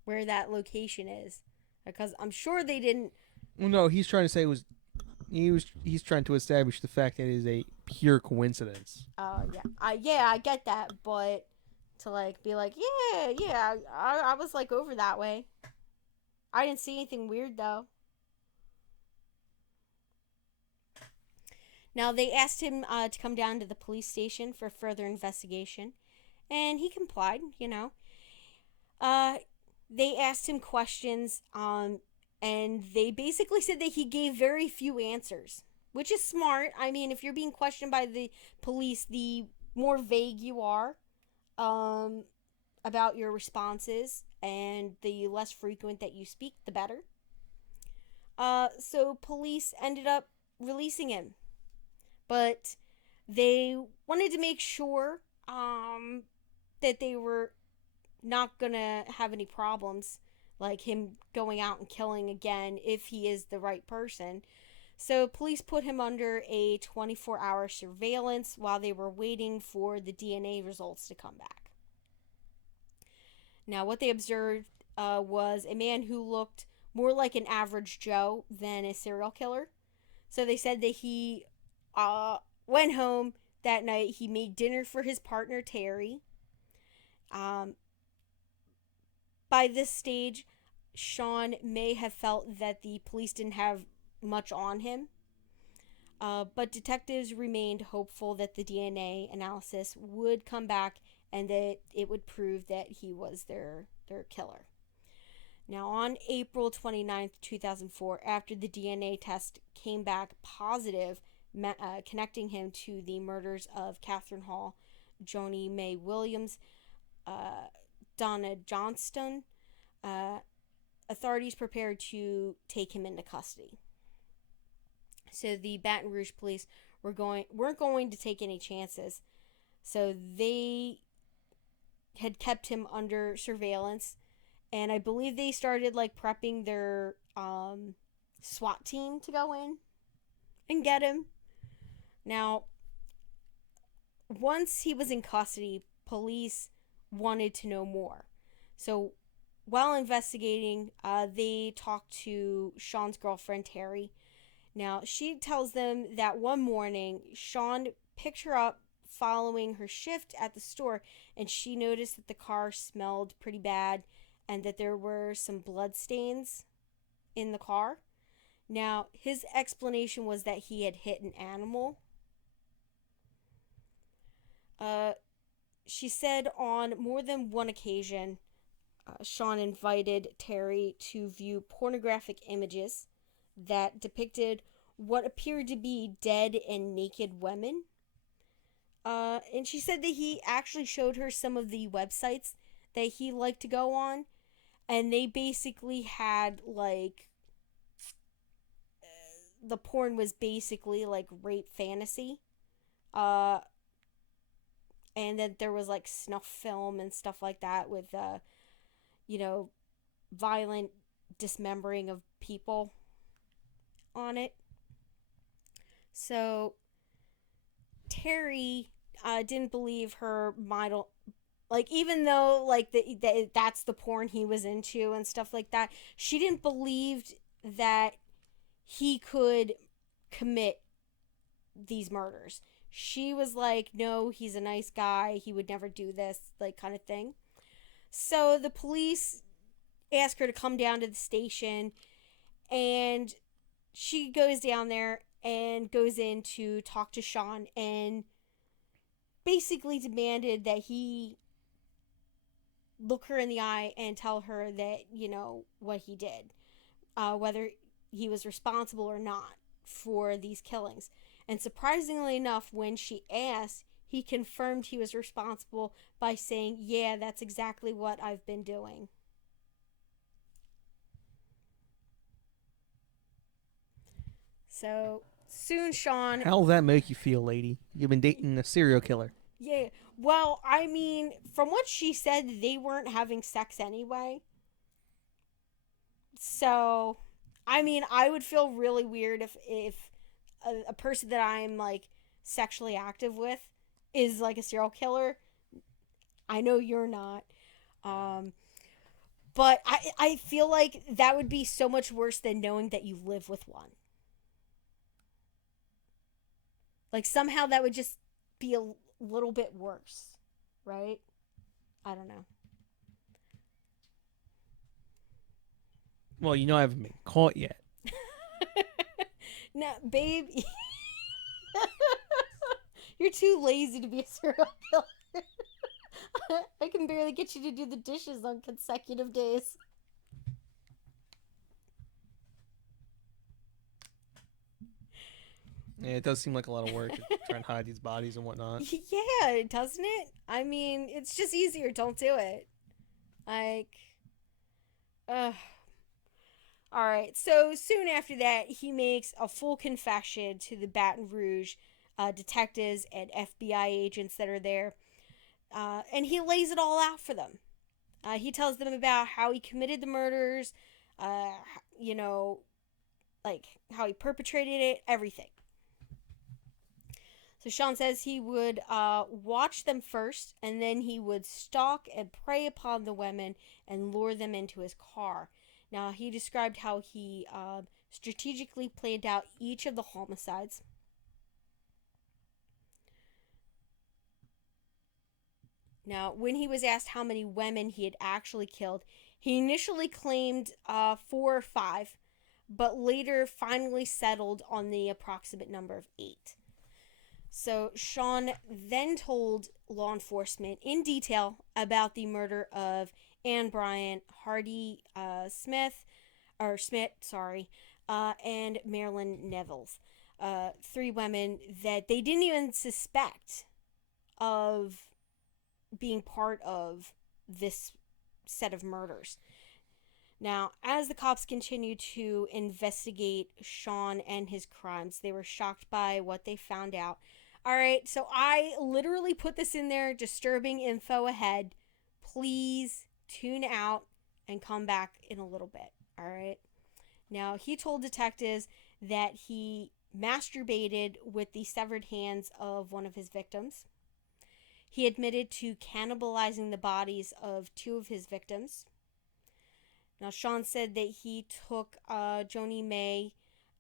where that location is? Because I'm sure they didn't. Well, no, he's trying to say he's trying to establish the fact that it is a pure coincidence. Yeah, I get that, but to like be like, yeah, I was like over that way. I didn't see anything weird though. Now they asked him to come down to the police station for further investigation, and he complied. Uh, they asked him questions, and they basically said that he gave very few answers, which is smart. I mean, if you're being questioned by the police, the more vague you are, um, about your responses, and the less frequent that you speak, the better. So police ended up releasing him, but they wanted to make sure that they were not gonna have any problems, like him going out and killing again if he is the right person. So police put him under a 24-hour surveillance while they were waiting for the DNA results to come back. Now, what they observed was a man who looked more like an average Joe than a serial killer. So they said that he went home that night. He made dinner for his partner, Terry. Um, by this stage, Sean may have felt that the police didn't have much on him. But detectives remained hopeful that the DNA analysis would come back and that it would prove that he was their killer. Now, on April 29th, 2004, after the DNA test came back positive, connecting him to the murders of Catherine Hall, Joni Mae Williams, Donna Johnston, authorities prepared to take him into custody. So the Baton Rouge police weren't going to take any chances. So they had kept him under surveillance, and I believe they started like prepping their SWAT team to go in and get him. Now, once he was in custody, police wanted to know more. So while investigating, they talked to Sean's girlfriend, Terry. Now, she tells them that one morning, Sean picked her up following her shift at the store, and she noticed that the car smelled pretty bad and that there were some blood stains in the car. Now, his explanation was that he had hit an animal. She said on more than one occasion, Sean invited Terry to view pornographic images that depicted what appeared to be dead and naked women. And she said that he actually showed her some of the websites that he liked to go on, and they basically had like the porn was basically like rape fantasy. Uh, and then there was like snuff film and stuff like that with you know, violent dismembering of people on it. So Terry didn't believe her model, like, even though, like, that's the porn he was into and stuff like that, she didn't believe that he could commit these murders. She was like, no, he's a nice guy, he would never do this, like, kind of thing. So the police ask her to come down to the station, and she goes down there and goes in to talk to Sean and basically demanded that he look her in the eye and tell her that, what he did, whether he was responsible or not for these killings. And surprisingly enough, when she asked, he confirmed he was responsible by saying, yeah, that's exactly what I've been doing. So soon, Sean. How'll that make you feel, lady? You've been dating a serial killer. Yeah, well, I mean, from what she said, they weren't having sex anyway. So, I mean, I would feel really weird if a person that I'm like sexually active with is like a serial killer. I know you're not. Um, but I feel like that would be so much worse than knowing that you live with one. Like, somehow that would just be a little bit worse, right? I don't know. Well, I haven't been caught yet. No, babe, you're too lazy to be a serial killer. I can barely get you to do the dishes on consecutive days. Yeah, it does seem like a lot of work to try and hide these bodies and whatnot. Yeah, doesn't it? I mean, it's just easier. Don't do it. Like, ugh. All right. So soon after that, he makes a full confession to the Baton Rouge detectives and FBI agents that are there, and he lays it all out for them. He tells them about how he committed the murders, uh, you know, like how he perpetrated it, everything. So Sean says he would watch them first, and then he would stalk and prey upon the women and lure them into his car. Now, he described how he strategically planned out each of the homicides. Now, when he was asked how many women he had actually killed, he initially claimed 4 or 5, but later finally settled on the approximate number of 8. So Sean then told law enforcement in detail about the murder of Ann Bryant, Hardy Smith, and Marilyn Neville's. 3 women that they didn't even suspect of being part of this set of murders. Now, as the cops continued to investigate Sean and his crimes, they were shocked by what they found out. All right, so I literally put this in there, disturbing info ahead. Please tune out and come back in a little bit. All right. Now, he told detectives that he masturbated with the severed hands of one of his victims. He admitted to cannibalizing the bodies of 2 of his victims. Now, Sean said that he took Joni Mae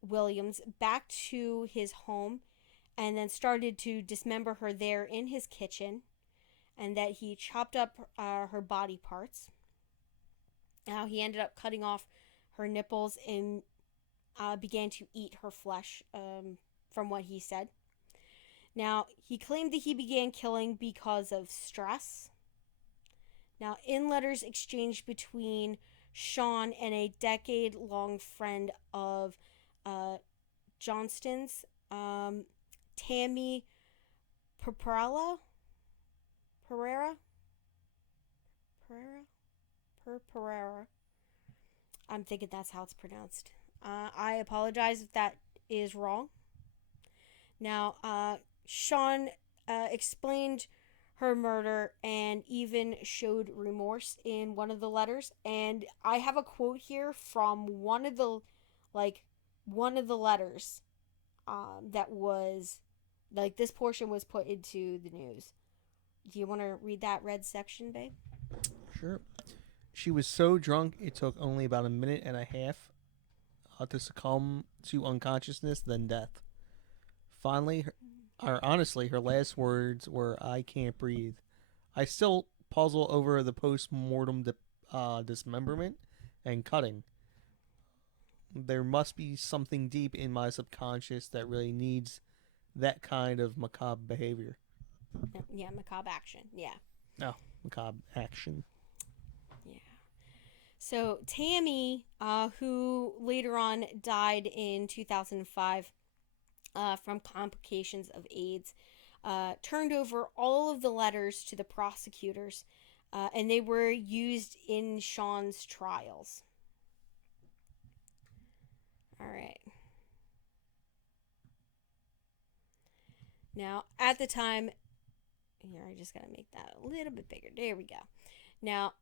Williams back to his home and then started to dismember her there in his kitchen, and that he chopped up her body parts. Now, he ended up cutting off her nipples and began to eat her flesh, from what he said. Now, he claimed that he began killing because of stress. Now, in letters exchanged between Sean and a decade-long friend of Johnston's, Tammy Pereira. I'm thinking that's how it's pronounced. I apologize if that is wrong. Now, Sean explained her murder and even showed remorse in one of the letters. And I have a quote here from one of the letters that was Like, this portion was put into the news. Do you want to read that red section, babe? Sure. She was so drunk it took only about a minute and a half to succumb to unconsciousness, then death. Finally, or honestly, her last words were, "I can't breathe." I still puzzle over the post mortem dismemberment and cutting. There must be something deep in my subconscious that really needs that kind of macabre behavior. Yeah, macabre action. Yeah. No, macabre action. Yeah. So Tammy, who later on died in 2005 from complications of AIDS, turned over all of the letters to the prosecutors, and they were used in Sean's trials. All right. Now, at the time, here, I just got to make that a little bit bigger. There we go. Now,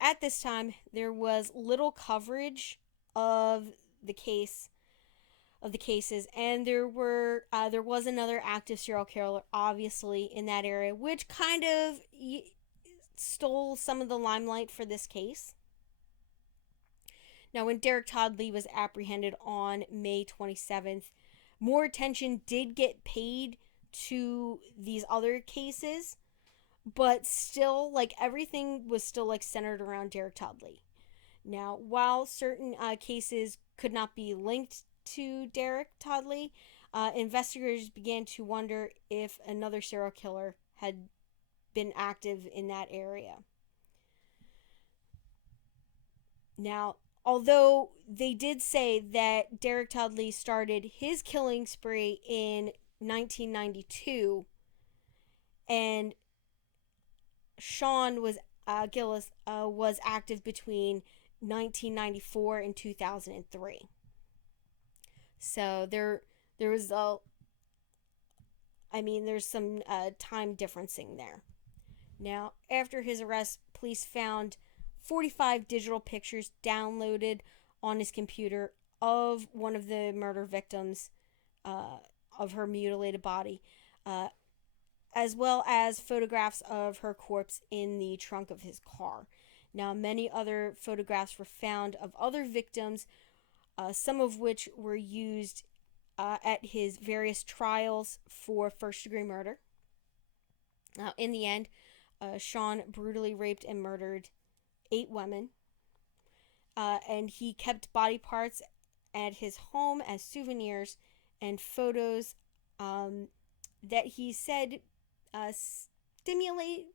at this time, there was little coverage of the case, of the cases, and there was another active serial killer, obviously, in that area, which kind of stole some of the limelight for this case. Now, when Derrick Todd Lee was apprehended on May 27th, more attention did get paid to these other cases, but still, like, everything was still, like, centered around Derrick Todd Lee. Now, while certain cases could not be linked to Derrick Todd Lee, investigators began to wonder if another serial killer had been active in that area. Now, although they did say that Derrick Todd Lee started his killing spree in 1992, and Sean Gillis was active between 1994 and 2003. So there was there's some time differencing there. Now, after his arrest, police found 45 digital pictures downloaded on his computer of one of the murder victims, of her mutilated body, as well as photographs of her corpse in the trunk of his car. Now, many other photographs were found of other victims, some of which were used at his various trials for first-degree murder. Now, in the end, Sean brutally raped and murdered 8 women, and he kept body parts at his home as souvenirs and photos that he said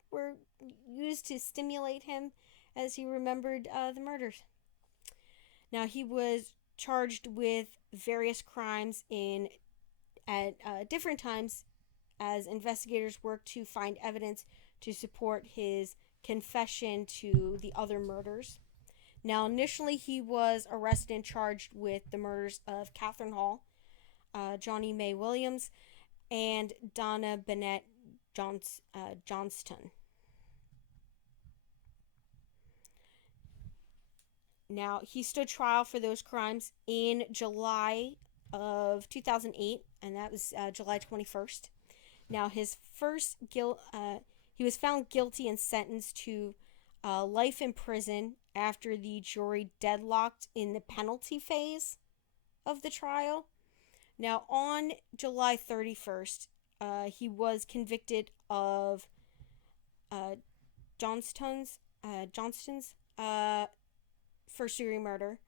were used to stimulate him as he remembered the murders. Now, he was charged with various crimes at different times as investigators worked to find evidence to support his confession to the other murders. Now, initially, he was arrested and charged with the murders of Catherine Hall, Johnny Mae Williams, and Donna Bennett Johnston. Now, he stood trial for those crimes in July of 2008, and that was July 21st. Now, he was found guilty and sentenced to life in prison after the jury deadlocked in the penalty phase of the trial. Now, on July 31st, he was convicted of Johnston's first-degree murder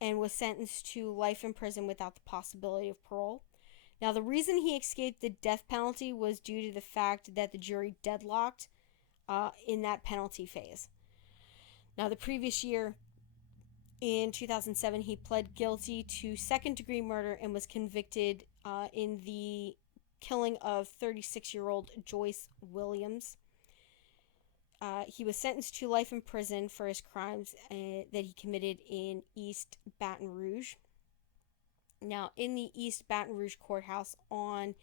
and was sentenced to life in prison without the possibility of parole. Now, the reason he escaped the death penalty was due to the fact that the jury deadlocked in that penalty phase. Now, the previous year, in 2007, he pled guilty to second-degree murder and was convicted in the killing of 36-year-old Joyce Williams. He was sentenced to life in prison for his crimes that he committed in East Baton Rouge. Now, in the East Baton Rouge courthouse on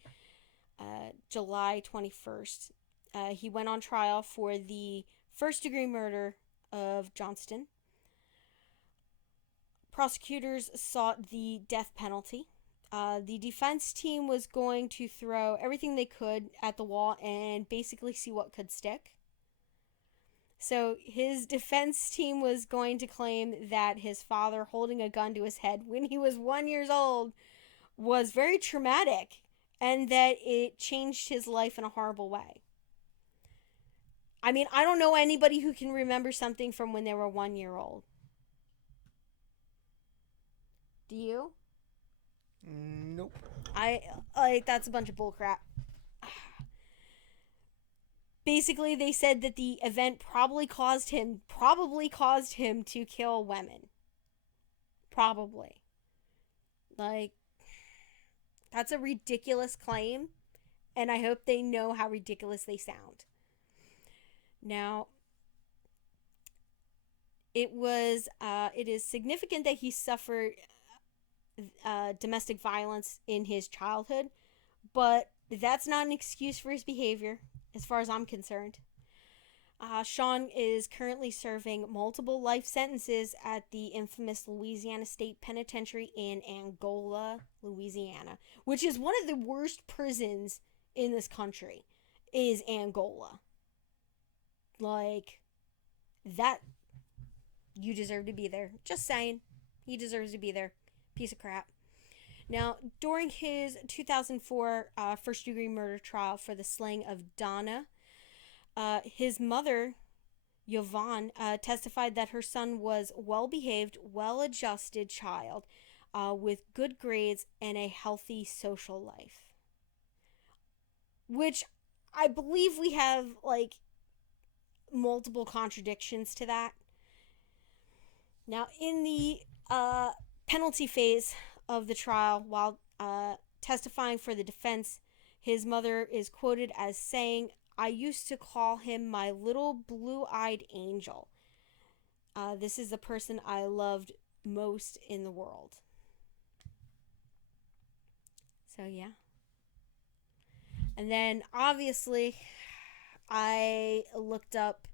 July 21st, he went on trial for the first-degree murder of Johnston. Prosecutors sought the death penalty. The defense team was going to throw everything they could at the wall and basically see what could stick. So his defense team was going to claim that his father holding a gun to his head when he was 1 year old was very traumatic and that it changed his life in a horrible way. I mean, I don't know anybody who can remember something from when they were 1 year old. Do you? Nope. I like that's a bunch of bullcrap. Basically, they said that the event probably caused him to kill women. Probably. Like, that's a ridiculous claim, and I hope they know how ridiculous they sound. Now, it is significant that he suffered domestic violence in his childhood, but that's not an excuse for his behavior, as far as I'm concerned. Sean is currently serving multiple life sentences at the infamous Louisiana State Penitentiary in Angola, Louisiana, which is one of the worst prisons in this country, is Angola. Like, that, you deserve to be there. Just saying. He deserves to be there. Piece of crap. Now, during his 2004 first-degree murder trial for the slaying of Donna, his mother, Yvonne, testified that her son was well-behaved, well-adjusted child with good grades and a healthy social life. Which I believe we have, like, multiple contradictions to that. Now, in the penalty phase of the trial, while testifying for the defense, his mother is quoted as saying, "I used to call him my little blue-eyed angel. This is the person I loved most in the world." So, yeah. And then, obviously, I looked up,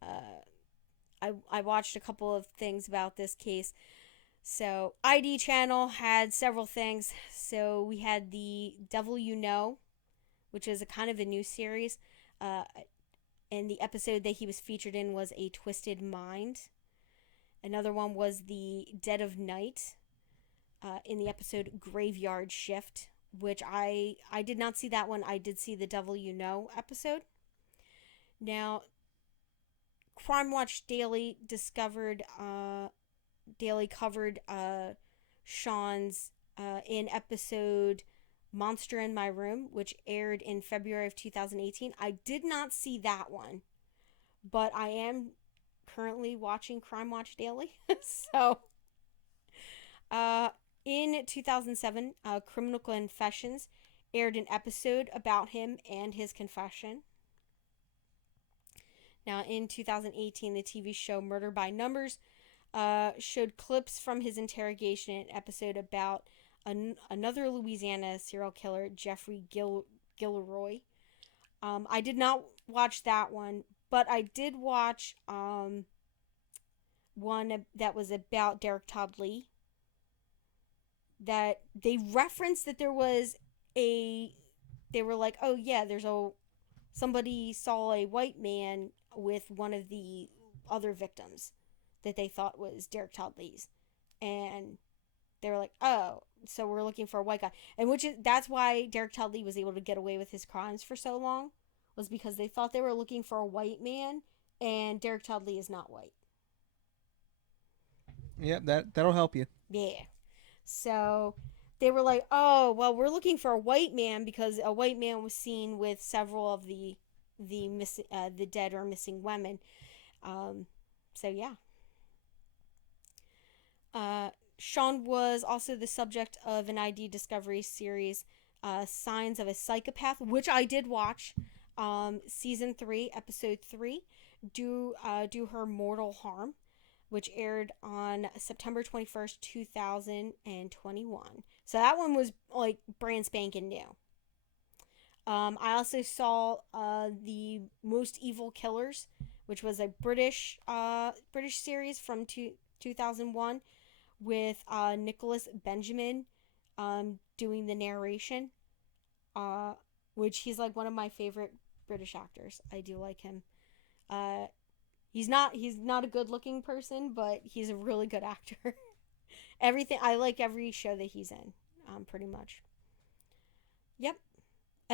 I watched a couple of things about this case. So, ID Channel had several things. So, we had the Devil You Know, which is a kind of a new series. And the episode that he was featured in was A Twisted Mind. Another one was the Dead of Night, in the episode Graveyard Shift, which I did not see that one. I did see the Devil You Know episode. Now, Crime Watch Daily covered Sean's in episode Monster in My Room, which aired in February of 2018. I did not see that one, but I am currently watching Crime Watch Daily. So, in 2007, Criminal Confessions aired an episode about him and his confession. Now, in 2018, the TV show Murder by Numbers showed clips from his interrogation, an episode about another Louisiana serial killer, Jeffrey Gilroy. I did not watch that one, but I did watch one that was about Derrick Todd Lee. That they referenced that there was they were like, oh yeah, somebody saw a white man with one of the other victims that they thought was Derrick Todd Lee's. And they were like, oh, so we're looking for a white guy. And that's why Derrick Todd Lee was able to get away with his crimes for so long, was because they thought they were looking for a white man, and Derrick Todd Lee is not white. Yep, that'll help you. Yeah. So they were like, oh, well, we're looking for a white man because a white man was seen with several of the dead or missing women. So yeah. Sean was also the subject of an ID Discovery series, Signs of a Psychopath, which I did watch. Season 3, Episode 3, Do Her Mortal Harm, which aired on September 21st, 2021. So that one was like brand spanking new. I also saw the Most Evil Killers, which was a British series from 2001 with Nicholas Benjamin doing the narration, which he's like one of my favorite British actors. I do like him. Uh, he's not a good looking person, but he's a really good actor. Everything I like every show that he's in, pretty much. Yep.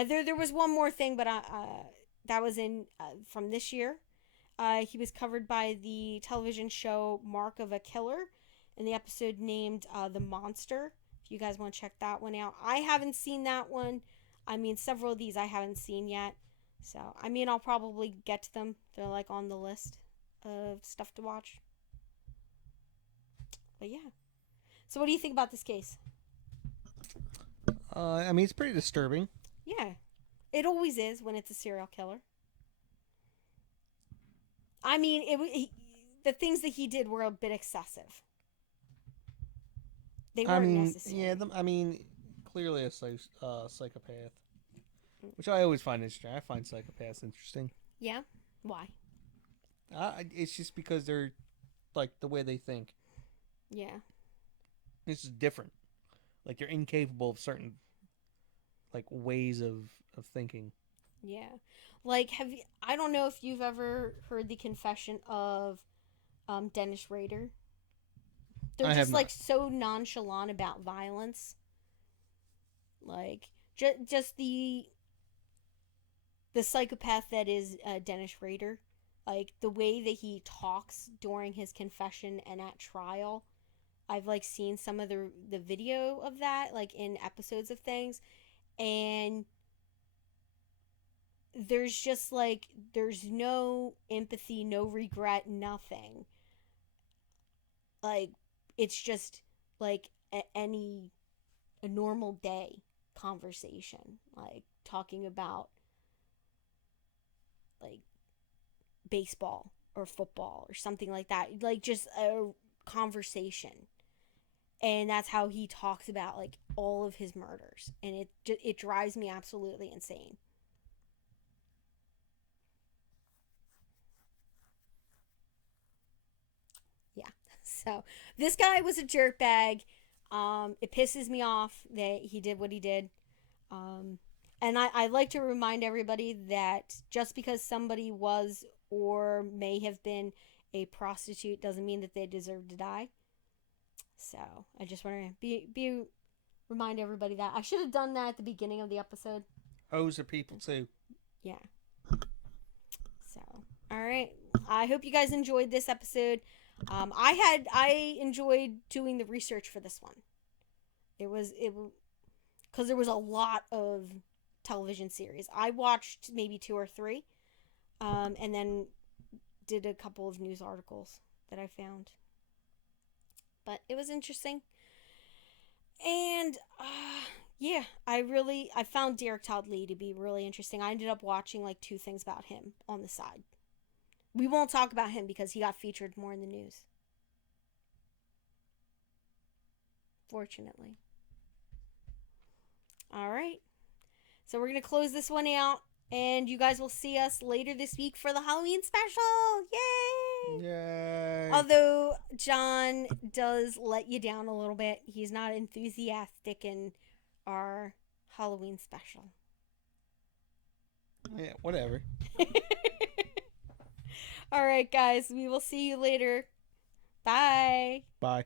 There was one more thing, but that was in from this year. He was covered by the television show Mark of a Killer, in the episode named "The Monster." If you guys want to check that one out, I haven't seen that one. I mean, several of these I haven't seen yet. So, I mean, I'll probably get to them. They're like on the list of stuff to watch. But yeah. So, what do you think about this case? I mean, it's pretty disturbing. Yeah. It always is when it's a serial killer. I mean, the things that he did were a bit excessive. They weren't necessary. Yeah, I mean, clearly a psychopath, which I always find interesting. I find psychopaths interesting. Yeah? Why? It's just because they're like the way they think. Yeah. It's just different. Like they're incapable of certain like ways of thinking. Yeah. Like, I don't know if you've ever heard the confession of Dennis Rader. They're just like so nonchalant about violence. Like just the psychopath that is Dennis Rader. Like the way that he talks during his confession and at trial. I've like seen some of the video of that, like in episodes of things, and there's just like there's no empathy, no regret, nothing. Like it's just like a normal day conversation, like talking about like baseball or football or something like that, like just a conversation. And that's how he talks about like all of his murders, and it drives me absolutely insane. Yeah. So this guy was a jerkbag. It pisses me off that he did what he did. Um, and I like to remind everybody that just because somebody was or may have been a prostitute doesn't mean that they deserve to die. So I just want to remind everybody that. I should have done that at the beginning of the episode. Hoes are people too. Yeah. So, all right. I hope you guys enjoyed this episode. I enjoyed doing the research for this one. It because there was a lot of television series. I watched maybe 2 or 3, and then did a couple of news articles that I found. But it was interesting, and yeah, I found Derrick Todd Lee to be really interesting. I ended up watching like 2 things about him on the side. We won't talk about him because he got featured more in the news. Fortunately. All right. So we're going to close this one out, and you guys will see us later this week for the Halloween special. Yay! Yay! Although John does let you down a little bit. He's not enthusiastic in our Halloween special. Yeah, whatever. All right, guys. We will see you later. Bye. Bye.